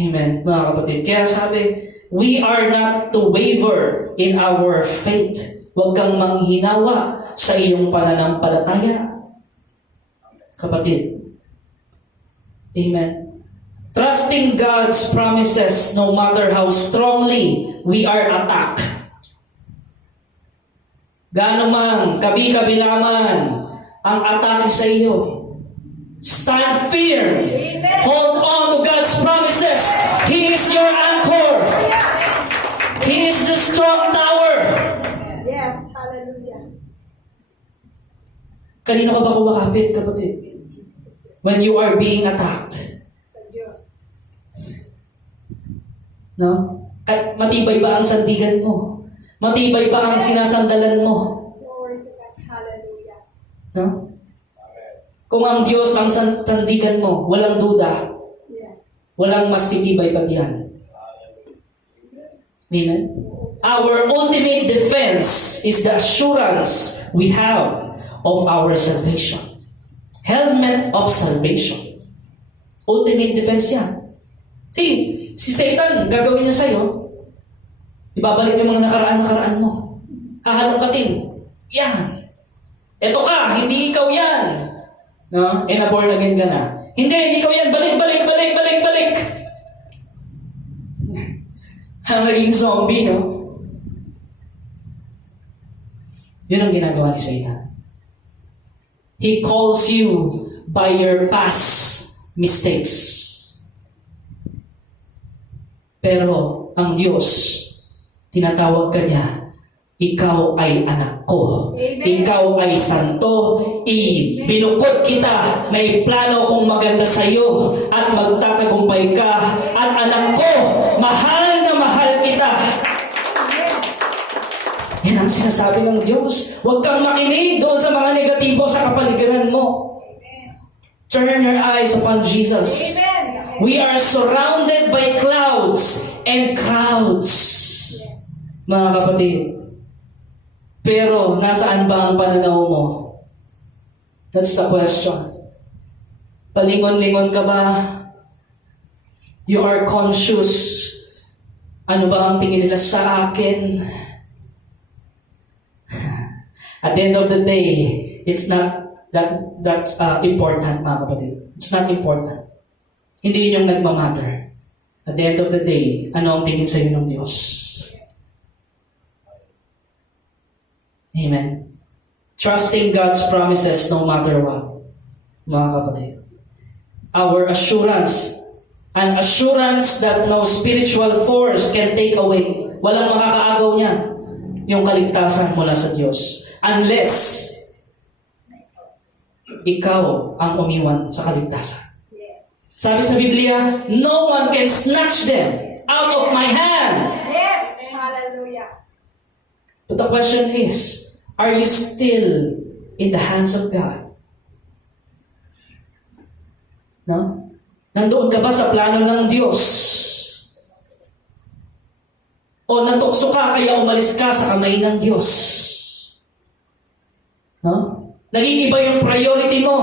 Amen, mga kapatid. Kaya sabi, we are not to waver in our faith. Huwag kang manghinawa sa iyong pananampalataya. Kapatid. Amen. Trusting God's promises no matter how strongly we are attacked. Gaano man, kabi-kabilaman ang atake sa iyo. Stand firm. Amen. Hold on to God's promises. He is your anchor. He is the strong tower. Yes. Hallelujah. Kanino ka ba kumakapit, kapatid? When you are being attacked. Sa Diyos. No? Matibay ba ang sandigan mo? Matibay ba ang sinasandalan mo? Glory to God. Hallelujah. No? Kung ang Diyos ang sandigan mo, walang duda, Yes. walang mas titibay pa diyan. Amen? Our ultimate defense is the assurance we have of our salvation. Helmet of salvation. Ultimate defense yan. Si Satan, gagawin niya sa'yo, ibabalik yung mga nakaraan mo. Hahalongkatin. Yan. Eto ka, hindi ikaw yan. No? And born again ka na. Hindi ikaw yan. Balik. Ang naging zombie, no? Yun ang ginagawa ni Satan. He calls you by your past mistakes. Pero ang Diyos, tinatawag ka niya, ikaw ay anak ko. Amen. Ikaw ay santo. Binukod kita. May plano kong maganda sa iyo at magtatagumpay ka. At anak ko, mahal na mahal kita. Yan ang sinasabi ng Diyos. Huwag kang makinig doon sa mga negatibo sa kapaligiran mo. Turn your eyes upon Jesus. Amen. We are surrounded by clouds and crowds. Yes. Mga kapatid. Pero, nasaan ba ang pananaw mo? That's the question. Palingon-lingon ka ba? You are conscious. Ano ba ang tingin nila sa akin? At the end of the day, it's not that's important, mga kapatid. It's not important. Hindi yun yung nagmamatter. At the end of the day, ano ang tingin sa'yo ng Diyos? Amen. Trusting God's promises no matter what, mga kapatid. Our assurance, an assurance that no spiritual force can take away. Walang makakaagaw niya yung kaligtasan mula sa Diyos. Unless ikaw ang umiwan sa kaligtasan. Yes. Sabi sa Biblia, no one can snatch them out of my hand. Yes. Hallelujah. But the question is, are you still in the hands of God? No? Nandoon ka ba sa plano ng Diyos? O natukso ka kaya umalis ka sa kamay ng Diyos? No? Naging iba yung priority mo.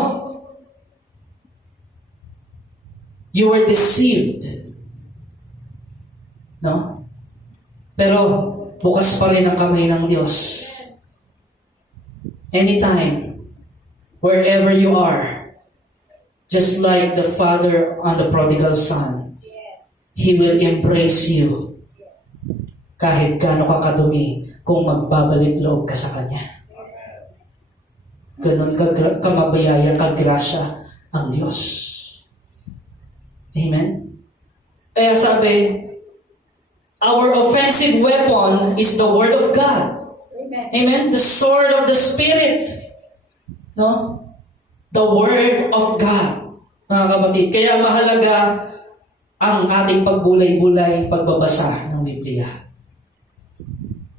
You were deceived. No? Pero bukas pa rin ang kamay ng Diyos. Anytime, wherever you are, just like the father on the prodigal son, He will embrace you kahit gaano ka kadumi kung magbabalik loob ka sa Kanya. Ganon kamabiyaya, kagrasya ang Diyos. Amen? Kaya sabi, our offensive weapon is the Word of God. Amen. Amen? The sword of the Spirit. No? The Word of God. Mga kapatid, kaya mahalaga ang ating pagbulay-bulay, pagbabasa ng Biblia.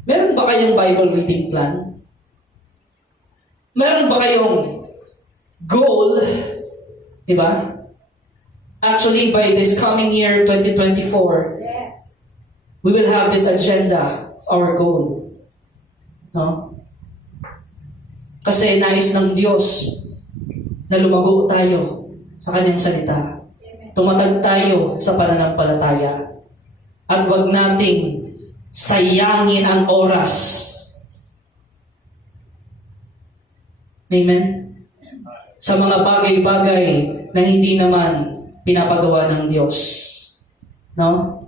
Meron ba kayong Bible reading plan? Meron ba kayong goal? Diba? Actually, by this coming year, 2024, Yes. we will have this agenda of our goal. No? Kasi nais ng Diyos na lumago tayo sa Kanyang salita. Amen. Tumatag tayo sa pananampalataya. At wag nating sayangin ang oras. Amen? Sa mga bagay-bagay na hindi naman pinapagawa ng Diyos. No?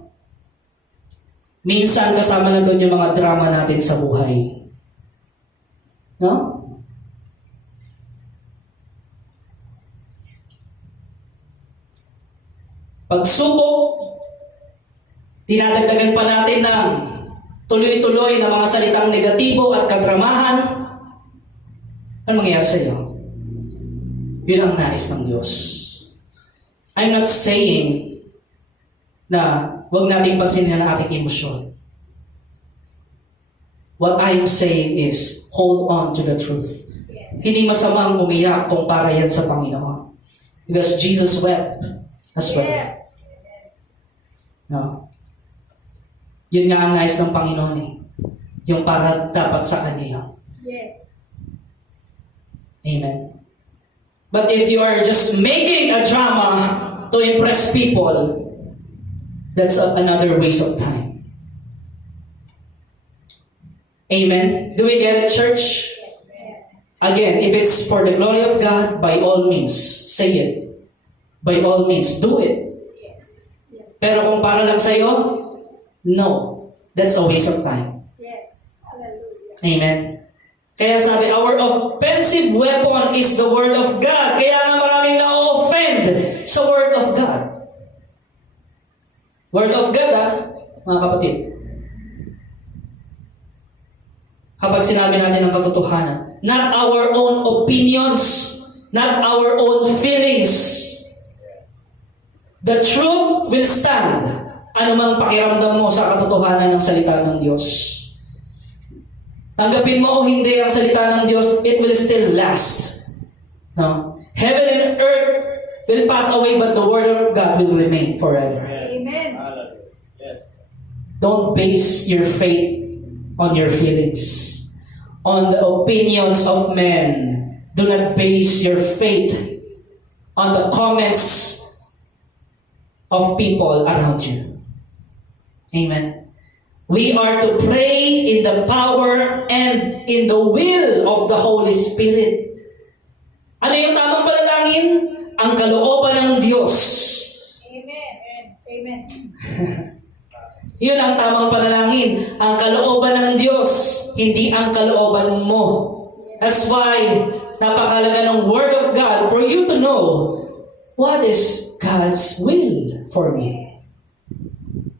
Minsan kasama na doon yung mga drama natin sa buhay. No? Pagsubok, dinadagdagan pa natin ng tuloy-tuloy na mga salitang negatibo at kadramahan. Ano mangyayari sa iyo? Yun ang nais ng Diyos. I'm not saying na huwag nating pansinin ang ating emosyon. What I'm saying is, hold on to the truth. Hindi masamang umiyak kung para yan sa Panginoon. Because Jesus wept as well. Yes. No? Yun nga ang nais ng Panginoon eh. Yung para dapat sa Kanya yun. Yes. Amen. But if you are just making a drama to impress people, that's another waste of time. Amen. Do we get it, church? Again, if it's for the glory of God, by all means, say it. By all means, do it. Yes. Pero kung para lang sa'yo, no. That's a waste of time. Yes. Hallelujah. Amen. Kaya sabi, our offensive weapon is the Word of God. Kaya nga maraming na-offend sa Word of God. Word of God, mga kapatid. Kapag sinabi natin ang katotohanan, not our own opinions, not our own feelings. The truth will stand. Ano mang pakiramdam mo sa katotohanan ng salita ng Diyos. Tanggapin mo o hindi ang salita ng Diyos, it will still last. No? Heaven and earth will pass away, but the Word of God will remain forever. Amen. Don't base your faith on your feelings, on the opinions of men. Do not base your faith on the comments of people around you. Amen. We are to pray in the power and in the will of the Holy Spirit. Ano yung tamang panalangin? Ang kalooban ng Diyos. Amen. Amen. Yun ang tamang panalangin. Ang kalooban ng Diyos, hindi ang kalooban mo. That's why napakalaga ng Word of God for you to know what is God's will for me.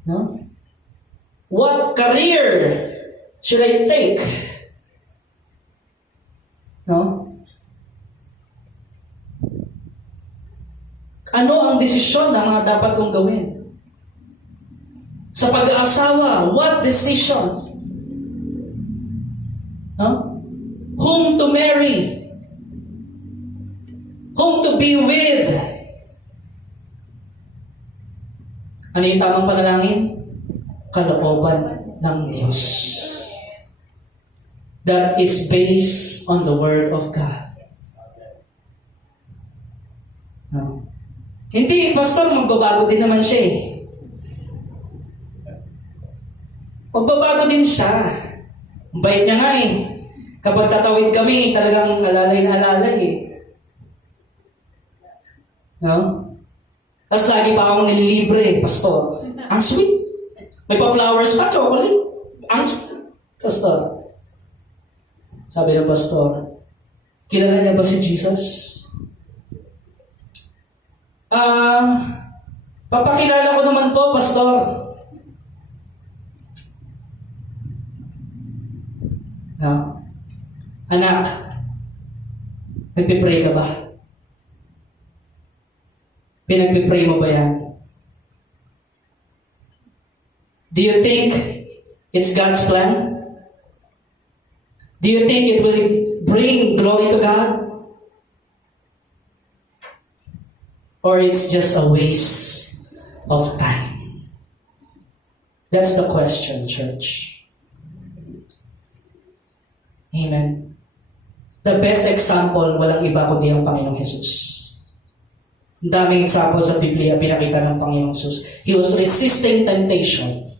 No? What career should I take? No? Ano ang desisyon na mga dapat kong gawin? Sa pag-aasawa, what decision? No? Whom to marry? Whom to be with? Ano yung tamang panalangin? Kalooban ng Diyos. That is based on the Word of God. No? Hindi, pastor, magbabago din naman siya eh. Magbabago din siya. Ang bait niya nga eh. Kapag tatawid kami, talagang alalay na alalay eh. No? Tapos lagi pa akong nililibre, pastor. Ang sweet. May pa-flowers pa, chocolate. Ang sweet. Pastor. Sabi ng pastor, kilala niya ba si Jesus? Papakilala ko naman po, Pastor. No? Anak, nagpipray ka ba? Pinagpipray mo ba yan? Do you think it's God's plan? Do you think it will bring glory to God? Or it's just a waste of time? That's the question, church. Amen. The best example, walang iba kundi ang Panginoong Jesus. Ang daming example sa Biblia pinakita ng Panginoong Jesus. He was resisting temptation.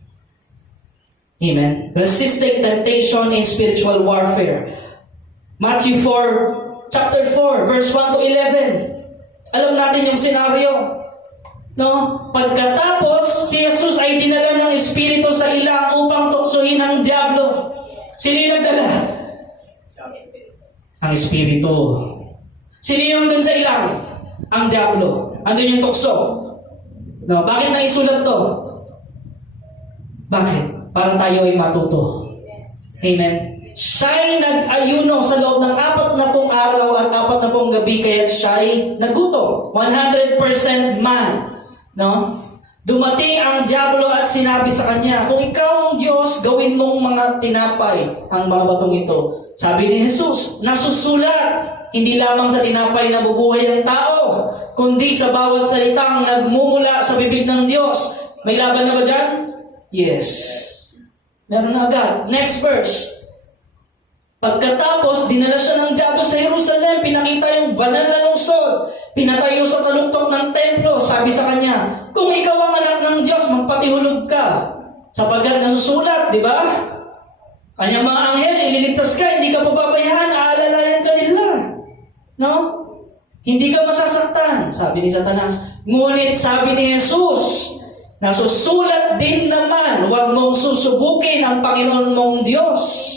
Amen. Resisting temptation in spiritual warfare. Matthew 4, chapter 4, verse 1 to 11. Alam natin yung senaryo. No? Pagkatapos, si Jesus ay dinala ng Espiritu sa ilang upang tuksohin ang Diablo. Sino yung nagdala? Ang Espiritu. Sino yung dun sa ilang? Ang Diablo. Andun yung tukso. No? Bakit naisulat to? Bakit? Para tayo ay matuto. Amen. Siya'y nag-ayuno sa loob ng 40 araw at 40 gabi, kaya siya'y nagutom. 100% man. No? Dumating ang Diablo at sinabi sa kanya, kung ikaw ang Diyos, gawin mong mga tinapay ang mga batong ito. Sabi ni Jesus, nasusulat, hindi lamang sa tinapay na bubuhay ang tao, kundi sa bawat salitang nagmumula sa bibig ng Diyos. May laban na ba dyan? Yes. Meron na agad. Next verse. Pagkatapos, dinala siya ng Diablo sa Jerusalem, pinakita yung banal na lungsod, pinatayo sa taluktok ng templo, sabi sa kanya, kung ikaw ang anak ng Diyos, magpatihulog ka. Sapagkat nasusulat, di ba? Kanyang mga anghel, ililigtas ka, hindi ka pababayaan, aalalayan ka nila. No? Hindi ka masasaktan, sabi ni Satanas. Ngunit sabi ni Jesus, nasusulat din naman, huwag mong susubukin ang Panginoon mong Diyos.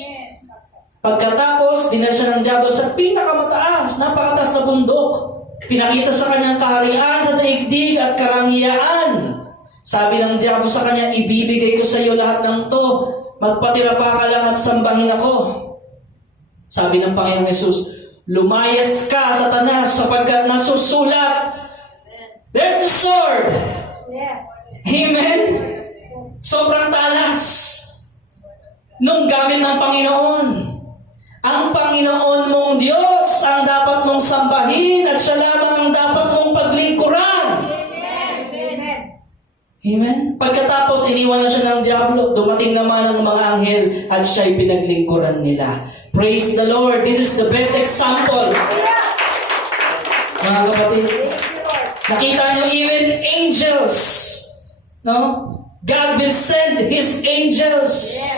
Pagkatapos, dinala siya ng Diablo sa pinakamataas, napakataas na bundok. Pinakita sa kanyang kaharian sa daigdig at karangyaan. Sabi ng Diablo sa kanya, ibibigay ko sa iyo lahat ng to. Magpatira pa ka lang at sambahin ako. Sabi ng Panginoong Jesus, lumayas ka, Satanas, sapagkat nasusulat, there's the sword. Yes. Amen? Sobrang talas nung gamit ng Panginoon. Ang Panginoon mong Diyos ang dapat mong sambahin at siya lamang ang dapat mong paglingkuran. Amen. Amen? Pagkatapos iniwan na siya ng Diablo, dumating naman ang mga anghel at siya'y pinaglingkuran nila. Praise the Lord. This is the best example. Mga kapatid, nakita niyo even angels. No? God will send His angels. Yes.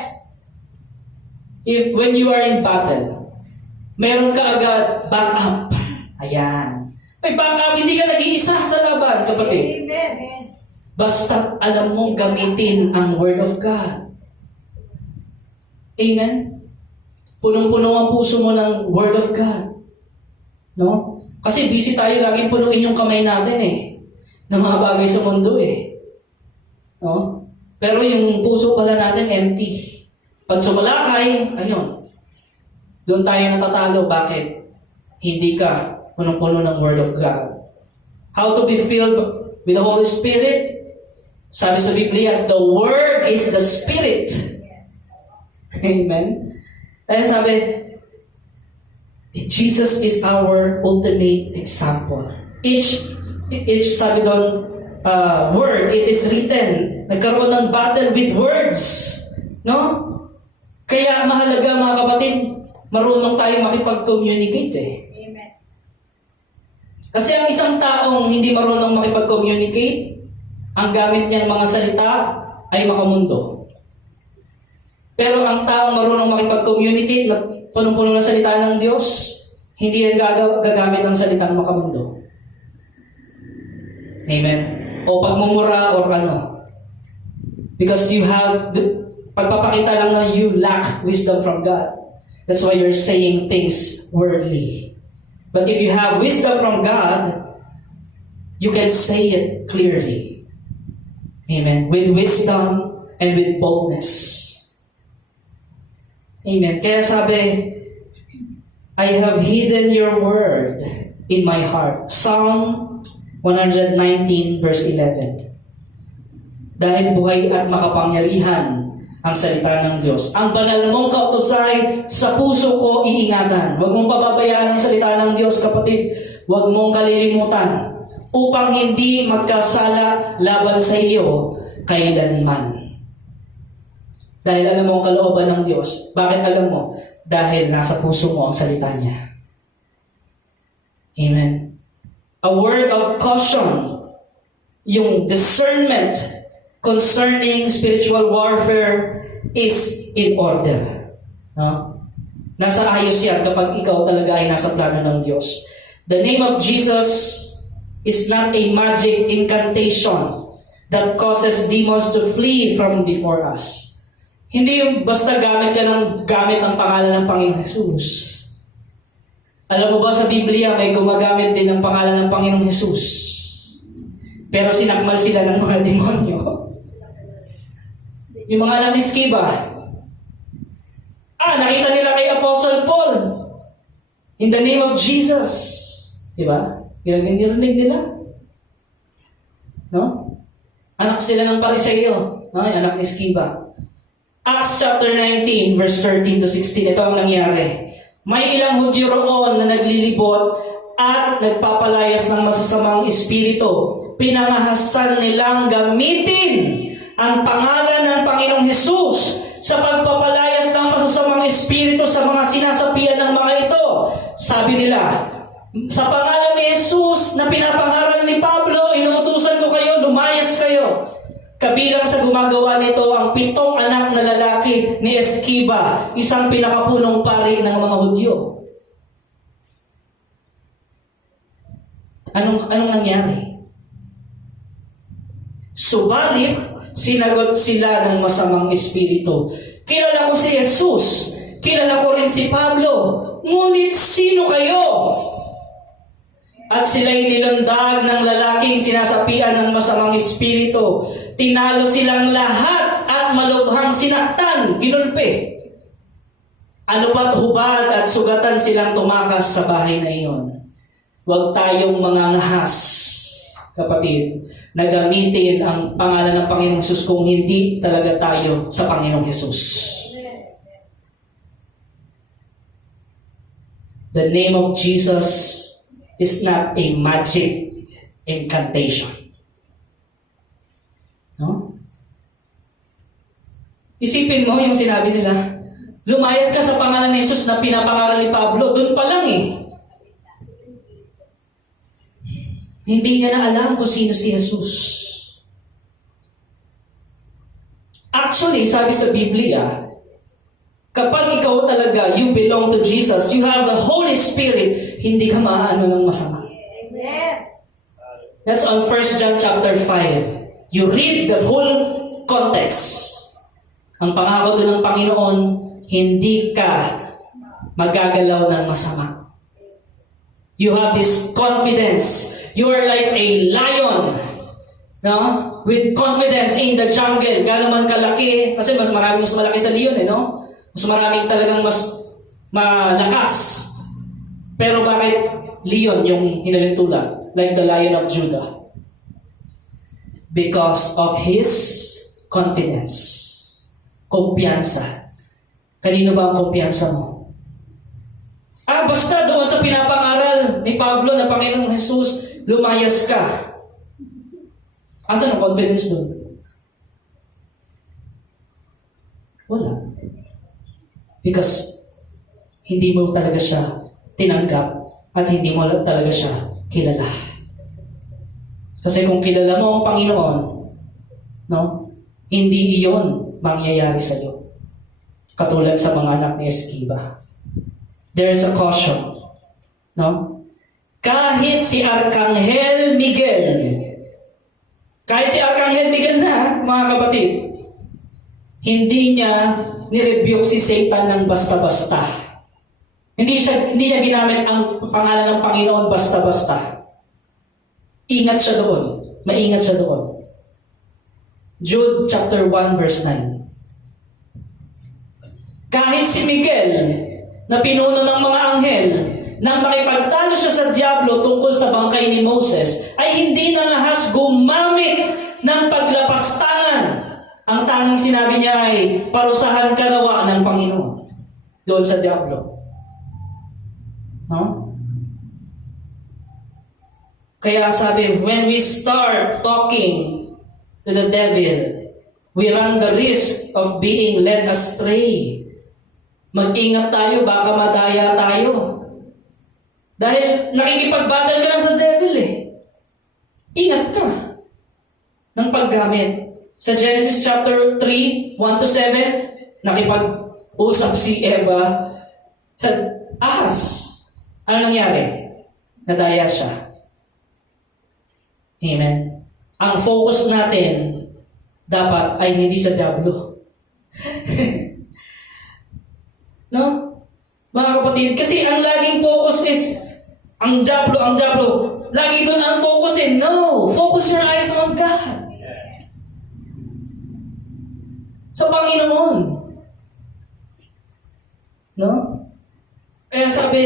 If when you are in battle, meron ka agad backup. Ayan. May backup, hindi ka nag-iisa sa laban, kapatid. Amen. Basta alam mong gamitin ang Word of God. Amen? Punong-puno ang puso mo ng Word of God. No? Kasi busy tayo, laging punuin yung kamay natin ng mga bagay sa mundo No? Pero yung puso pala natin empty. Pag sumalakay, ayun. Doon tayo natatalo. Bakit? Hindi ka punong-puno ng Word of God. How to be filled with the Holy Spirit? Sabi sa Biblia, the Word is the Spirit. Amen? Kaya sabi, Jesus is our ultimate example. Each sabi doon, word, it is written. Nagkaroon ng battle with words. No? Kaya mahalaga mga kapatid, marunong tayo makipag-communicate Amen. Kasi ang isang taong hindi marunong makipag-communicate, ang gamit niyang mga salita ay makamundo. Pero ang taong marunong makipag-communicate na punong-puno ng salita ng Diyos, hindi yan gagamit ng salitang makamundo. Amen? O pagmumura or ano. Because you have pagpapakita lang na you lack wisdom from God. That's why you're saying things worldly. But if you have wisdom from God, you can say it clearly. Amen. With wisdom and with boldness. Amen. Kaya sabi, I have hidden your word in my heart. Psalm 119 verse 11. Dahil buhay at makapangyarihan ang salita ng Diyos. Ang banal mong kautusay sa puso ko iingatan. Huwag mong pababayaan ang salita ng Diyos, kapatid. Huwag mong kalilimutan upang hindi magkasala laban sa iyo kailanman. Dahil alam mo ang kalooban ng Diyos. Bakit alam mo? Dahil nasa puso mo ang salita niya. Amen. A word of caution, yung discernment concerning spiritual warfare is in order. No? Nasa ayos yan kapag ikaw talaga ay nasa plano ng Diyos. The name of Jesus is not a magic incantation that causes demons to flee from before us. Hindi yung basta gamit ang pangalan ng Panginoong Jesus. Alam mo ba sa Biblia may gumagamit din ng pangalan ng Panginoong Jesus. Pero sinakmal sila ng mga demonyo. Yung mga anak ni Sceva. Nakita nila kay Apostle Paul. In the name of Jesus. Diba? Ginagandirinig nila. No? Anak sila ng Pariseo. No? Anak ni Sceva. Acts chapter 19, verse 13 to 16. Ito ang nangyari. May ilang Hudyo roon na naglilibot at nagpapalayas ng masasamang espiritu. Pinangahasan nilang gamitin ang pangalan ng Panginoong Hesus sa pagpapalayas ng masasamang espiritu sa mga sinasapian ng mga ito. Sabi nila, sa pangalan ni Jesus na pinapangaral ni Pablo, inuutusan ko kayo, lumayas kayo. Kabilang sa gumagawa nito ang 7 anak na lalaki ni Sceva, isang pinakapunong pari ng mga Hudyo. Anong nangyari? Subalit, sinagot sila ng masamang espiritu. Kilala ko si Jesus, kilala ko rin si Pablo, ngunit sino kayo? At sila'y nilandag ng lalaking sinasapian ng masamang espiritu. Tinalo silang lahat at malubhang sinaktan, ginulpi. Ano pa't hubad at sugatan silang tumakas sa bahay na iyon. Huwag tayong mga ngahas, kapatid, na gamitin ang pangalan ng Panginoong Hesus kung hindi talaga tayo sa Panginoong Hesus. The name of Jesus is not a magic incantation. No? Isipin mo yung sinabi nila, lumayas ka sa pangalan ni Jesus na pinapangaral ni Pablo, doon pa lang eh. Hindi niya na alam kung sino si Jesus. Actually, sabi sa Biblia, kapag ikaw talaga, you belong to Jesus, you have the Holy Spirit, hindi ka maaano ng masama. Yes. That's on 1 John chapter 5. You read the whole context. Ang pangako doon ng Panginoon, hindi ka magagalaw ng masama. You have this confidence. You are like a lion, no? With confidence in the jungle. Gano'n man kalaki, kasi mas maraming mas malaki sa leon, no? Mas maraming talagang mas malakas. Pero bakit leon yung hinalintula? Like the Lion of Judah. Because of his confidence. Kumpiyansa. Kanino ba ang kumpiyansa mo? Basta doon sa pinapangaral ni Pablo na Panginoong Jesus, lumayas ka. Asan ang confidence doon? Wala. Because hindi mo talaga siya tinanggap at hindi mo talaga siya kilala. Kasi kung kilala mo ang Panginoon, no, hindi iyon mangyayari sa iyo. Katulad sa mga anak ni Sceva. There's a caution. No? Kahit si Arkanghel Miguel na, mga kapatid, hindi niya nirebuke si Satan ng basta-basta. Hindi niya ginamit ang pangalan ng Panginoon basta-basta. Ingat siya doon. Maingat siya doon. Jude chapter 1 verse 9. Kahit si Miguel, na pinuno ng mga anghel, nang makipagtalo siya sa Diablo tungkol sa bangkay ni Moses, ay hindi na nahas gumamit ng paglapastangan. Ang tanging sinabi niya ay, parusahan ka nawa ng Panginoon. Doon sa Diablo. No? Kaya sabi, when we start talking to the devil, we run the risk of being led astray. Mag-ingat tayo, baka madaya tayo. Dahil nakikipag-battle ka na sa devil eh. Ingat ka ng paggamit. Sa Genesis chapter 3, 1-7, nakipag-usap si Eva sa ahas. Ano nangyari? Nadaya siya. Amen. Ang focus natin dapat ay hindi sa Diablo. No? Mga kapatid, kasi ang laging focus is ang Diablo. Lagi doon ang focus eh. No! Focus your eyes on God. Sa Panginoon. No? Kaya sabi,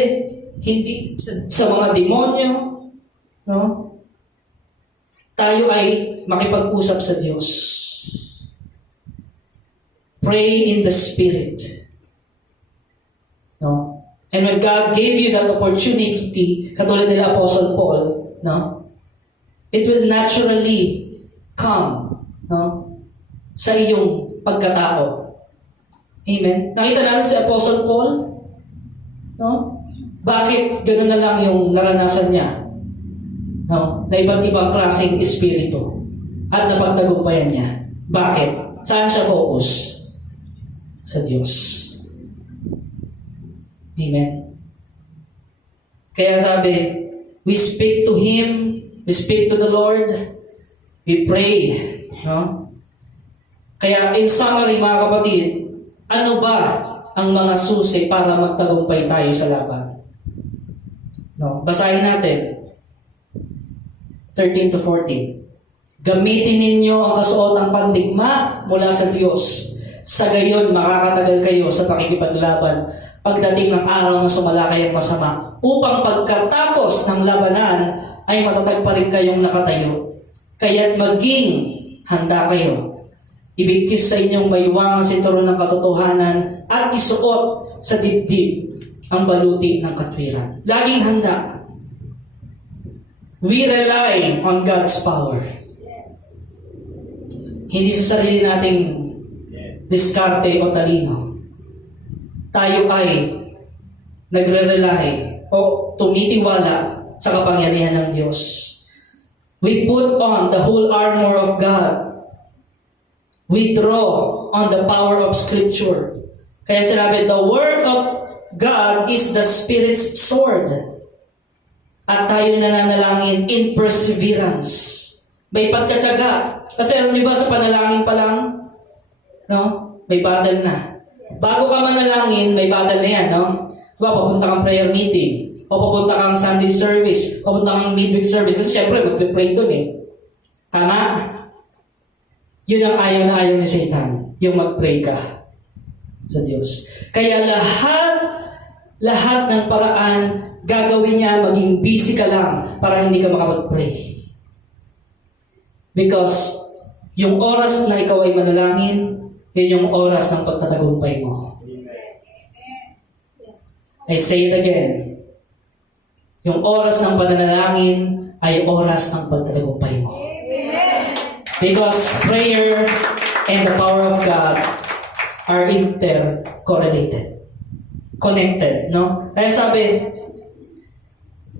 hindi sa mga demonyo, no? Tayo ay makipag-usap sa Diyos. Pray in the Spirit. No? And when God gave you that opportunity, katulad nila Apostle Paul, no? It will naturally come, no? Sa iyong pagkatao. Amen? Nakita natin si Apostle Paul, no? Bakit gano'n na lang yung naranasan niya? No? Na iba't ibang klaseng espiritu at napagtagumpayan niya. Bakit? Saan siya focus? Sa Diyos. Amen. Kaya sabi, we speak to Him, we speak to the Lord, we pray. No? Kaya in summary mga kapatid, ano ba ang mga susi para magtagumpay tayo sa laban? No? Basahin natin. 13-14. Gamitin ninyo ang kasuotang pandigma mula sa Diyos. Sa gayon, makakatagal kayo sa pakikipaglaban pagdating ng araw na sumalakay ang masama, upang pagkatapos ng labanan ay matatag pa rin kayong nakatayo. Kaya't maging handa kayo. Ibigkis sa inyong baywang ang sinturon ng katotohanan at isuot sa dibdib ang baluti ng katwiran. Laging handa. We rely on God's power. Hindi sa sarili nating diskarte o talino. Tayo ay nagre-rely o tumitiwala sa kapangyarihan ng Diyos. We put on the whole armor of God. We draw on the power of Scripture. Kaya sinabi, the Word of God is the Spirit's sword. At tayo nananalangin in perseverance. May pagkatyaga. Kasi alam niyo ba sa panalangin pa lang, no? May battle na. Bago ka manalangin, may battle na yan, no? Diba, papunta kang prayer meeting, o papunta kang Sunday service, o papunta kang midweek service. Kasi syempre, magpe-pray doon eh. Tama? Yun ang ayaw na ayaw ni Satan, yung mag-pray ka sa Diyos. Kaya lahat ng paraan, gagawin niya, maging busy ka lang para hindi ka makapag-pray. Because yung oras na ikaw ay manalangin, yun yung oras ng pagtatagumpay mo. I say it again. Yung oras ng pananalangin ay oras ng pagtatagumpay mo. Because prayer and the power of God are intercorrelated. Connected, no? Kaya sabi,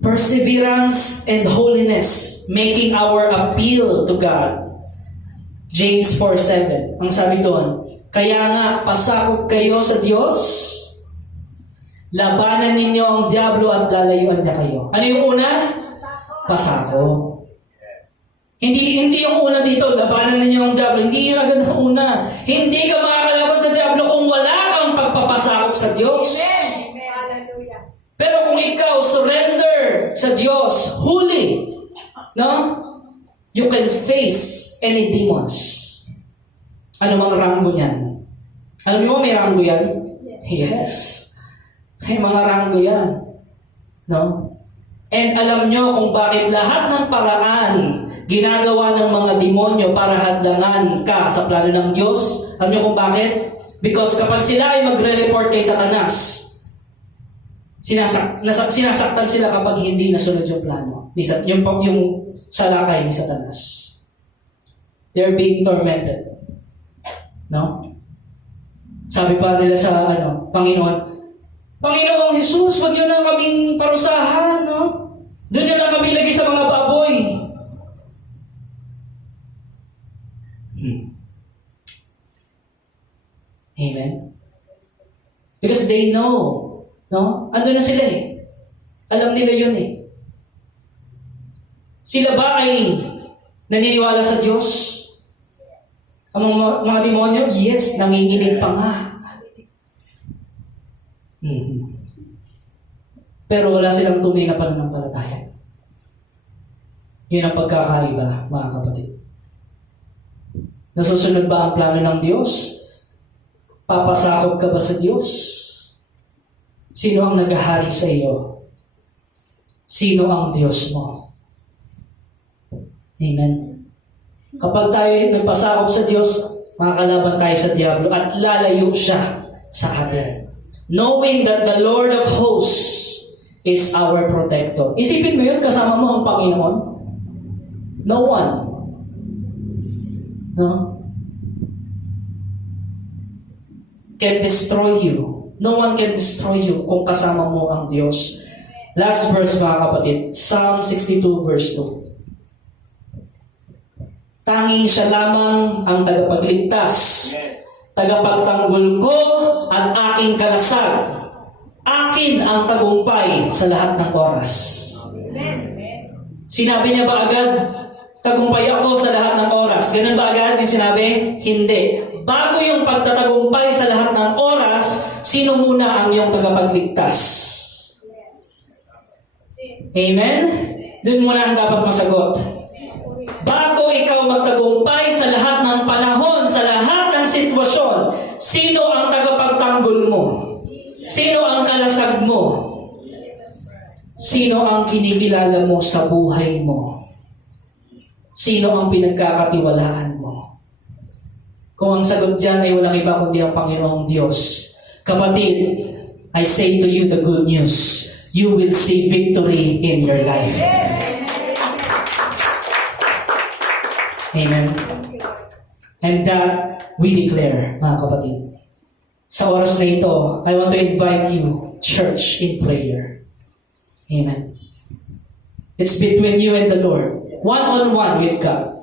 perseverance and holiness, making our appeal to God. James 4:7. Ang sabi doon, kaya nga, pasakop kayo sa Diyos, labanan ninyo ang Diablo at lalayuan niya kayo. Ano yung una? Pasakop. Hindi yung una dito, labanan ninyo ang Diablo. Hindi yung agad ang una. Hindi ka makakalaban sa Diablo kung wala kang pagpapasakop sa Diyos. Pero kung ikaw surrender sa Diyos, huli, no? You can face any demons. Ano mang ranggo niyan? Alam niyo ba may ranggo yan? Yes. May mga ranggo yan. No? And alam nyo kung bakit lahat ng paraan ginagawa ng mga demonyo para hadlangan ka sa plano ng Diyos. Alam nyo kung bakit? Because kapag sila ay magre-report kay Satanas, sinasaktan sila kapag hindi nasunod yung plano. Yung salakay ni Satanas. They're being tormented. No? Sabi pa nila sa Panginoong Jesus, wag niyo na kaming parusahan, no? Doon niyo na kami lagay sa mga baboy. Amen? Because they know, no? Andun na sila eh. Alam nila yun eh. Sila ba ay naniniwala sa Diyos? Ang mga demonyo? Yes, nanginginig pa nga. Pero wala silang tunay na pananampalataya. Yun ang pagkakaiba, mga kapatid. Nasusunod ba ang plano ng Diyos? Papasakop ka ba sa Diyos? Sino ang naghahari sa iyo? Sino ang Diyos mo? Amen. Kapag tayo nagpasakop sa Diyos, makakalaban tayo sa Diablo at lalayo siya sa atin. Knowing that the Lord of hosts is our protector. Isipin mo yun, kasama mo ang Panginoon. No one. No? Can destroy you. No one can destroy you kung kasama mo ang Diyos. Last verse, mga kapatid. Psalm 62 verse 2. Tanging siya lamang ang tagapagligtas. Tagapagtanggol ko at aking kalasag. Akin ang tagumpay sa lahat ng oras. Sinabi niya ba agad, tagumpay ako sa lahat ng oras? Ganun ba agad yung sinabi? Hindi. Bago yung pagtatagumpay sa lahat ng oras, sino muna ang iyong tagapagligtas? Amen? Doon muna ang dapat masagot. Bago ikaw magtagumpay sa lahat ng panahon, sa lahat ng sitwasyon, sino ang tagapagtanggol mo? Sino ang kalasag mo? Sino ang kinikilala mo sa buhay mo? Sino ang pinagkakatiwalaan mo? Kung ang sagot dyan ay walang iba kundi ang Panginoong Diyos, kapatid, I say to you the good news. You will see victory in your life. Amen. And that we declare, mga kapatid. Sa oras na ito, I want to invite you, church, in prayer. Amen. It's between you and the Lord. One-on-one with God.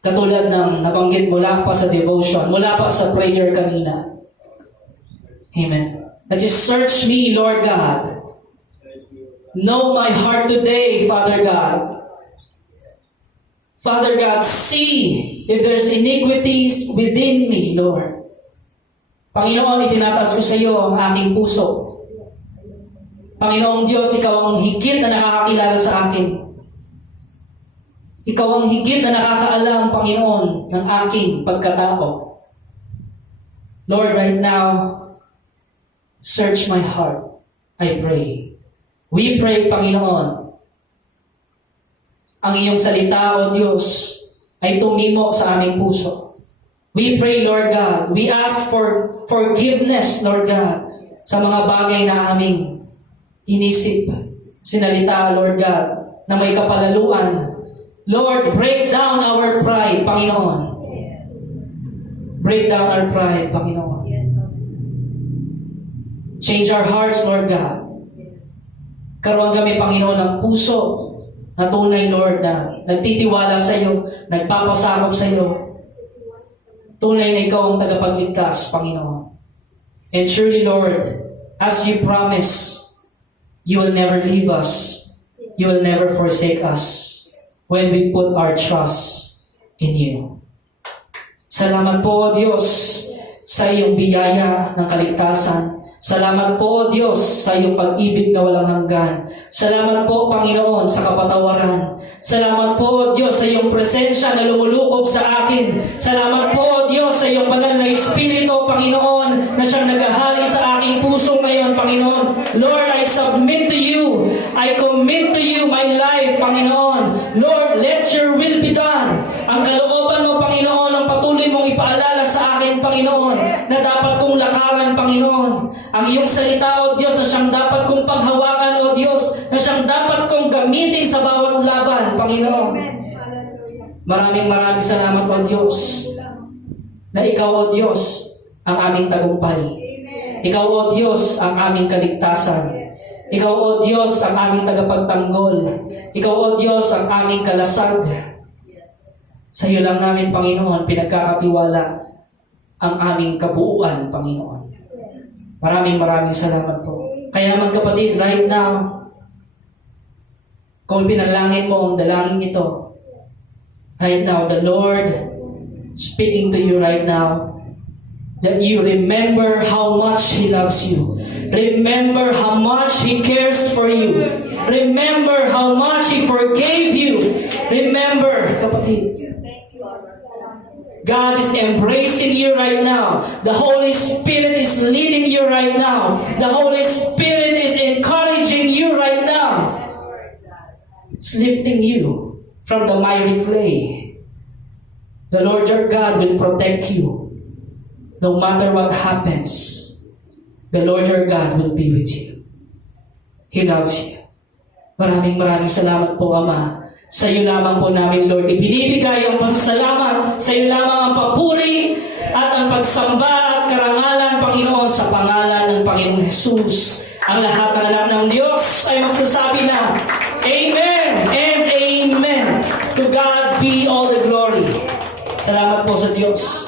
Katulad ng nabanggit mula pa sa devotion, mula pa sa prayer kanina. Amen. That you search me, Lord God. Know my heart today, Father God. Father God, see if there's iniquities within me, Lord. Panginoon, itinataas ko sa iyo ang aking puso. Panginoong Diyos, ikaw ang higit na nakakakilala sa akin. Ikaw ang higit na nakakaalam, Panginoon, ng aking pagkatao. Lord, right now, search my heart, I pray. We pray, Panginoon, ang iyong salita, O Diyos, ay tumimo sa aming puso. We pray, Lord God. We ask for forgiveness, Lord God, sa mga bagay na aming inisip, sinalita, Lord God, na may kapalaluan. Lord, break down our pride, Panginoon. Break down our pride, Panginoon. Change our hearts, Lord God. Karoon kami, Panginoon, ng puso na tunay, Lord, na nagtitiwala sa iyo, nagpapasakop sa iyo. Tunay na ikaw ang tagapagligtas, Panginoon. And surely, Lord, as you promise, you will never leave us. You will never forsake us when we put our trust in you. Salamat po, Diyos, sa iyong biyaya ng kaligtasan. Salamat po, O Diyos, sa iyong pag-ibig na walang hanggan. Salamat po, Panginoon, sa kapatawaran. Salamat po, O Diyos, sa iyong presensya na lumulukob sa akin. Salamat po, O Diyos, sa iyong banal na Espiritu, Panginoon, na siyang naghahari sa aking puso ngayon, Panginoon. Lord, I submit to you. I commit to you my life, Panginoon. Lord, let your will be done. Ang kalooban mo, Panginoon, ang patuloy mong ipaalala sa akin, Panginoon, na dapat kong lakaran, Panginoon. Ang iyong salita, O Diyos, na siyang dapat kong panghawakan, O Diyos, na siyang dapat kong gamitin sa bawat laban, Panginoon. Amen. Hallelujah. Maraming salamat, O Diyos, na Ikaw, O Diyos, ang aming tagumpay. Amen. Ikaw, O Diyos, ang aming kaligtasan. Ikaw, O Diyos, ang aming tagapagtanggol. Ikaw, O Diyos, ang aming kalasag. Sa iyo lang namin, Panginoon, pinagkakatiwala ang aming kabuuan, Panginoon. Maraming salamat po. Kaya mga kapatid, right now, kung pinalangin mo ang dalangin ito, right now, the Lord speaking to you right now, that you remember how much He loves you. Remember how much He cares for you. Remember how much He forgave you. Remember, kapatid, God is embracing you right now. The Holy Spirit is leading you right now. The Holy Spirit is encouraging you right now. It's lifting you from the miry clay. The Lord your God will protect you. No matter what happens, the Lord your God will be with you. He loves you. Maraming salamat po, Ama. Sa iyo lamang po namin, Lord, ibinibigay ang pasasalamat. Sa iyo lamang ang papuri at ang pagsamba at karangalan, Panginoon, sa pangalan ng Panginoong Jesus. Ang lahat ng anak ng Diyos ay magsasabi na, Amen and Amen. To God be all the glory. Salamat po sa Diyos.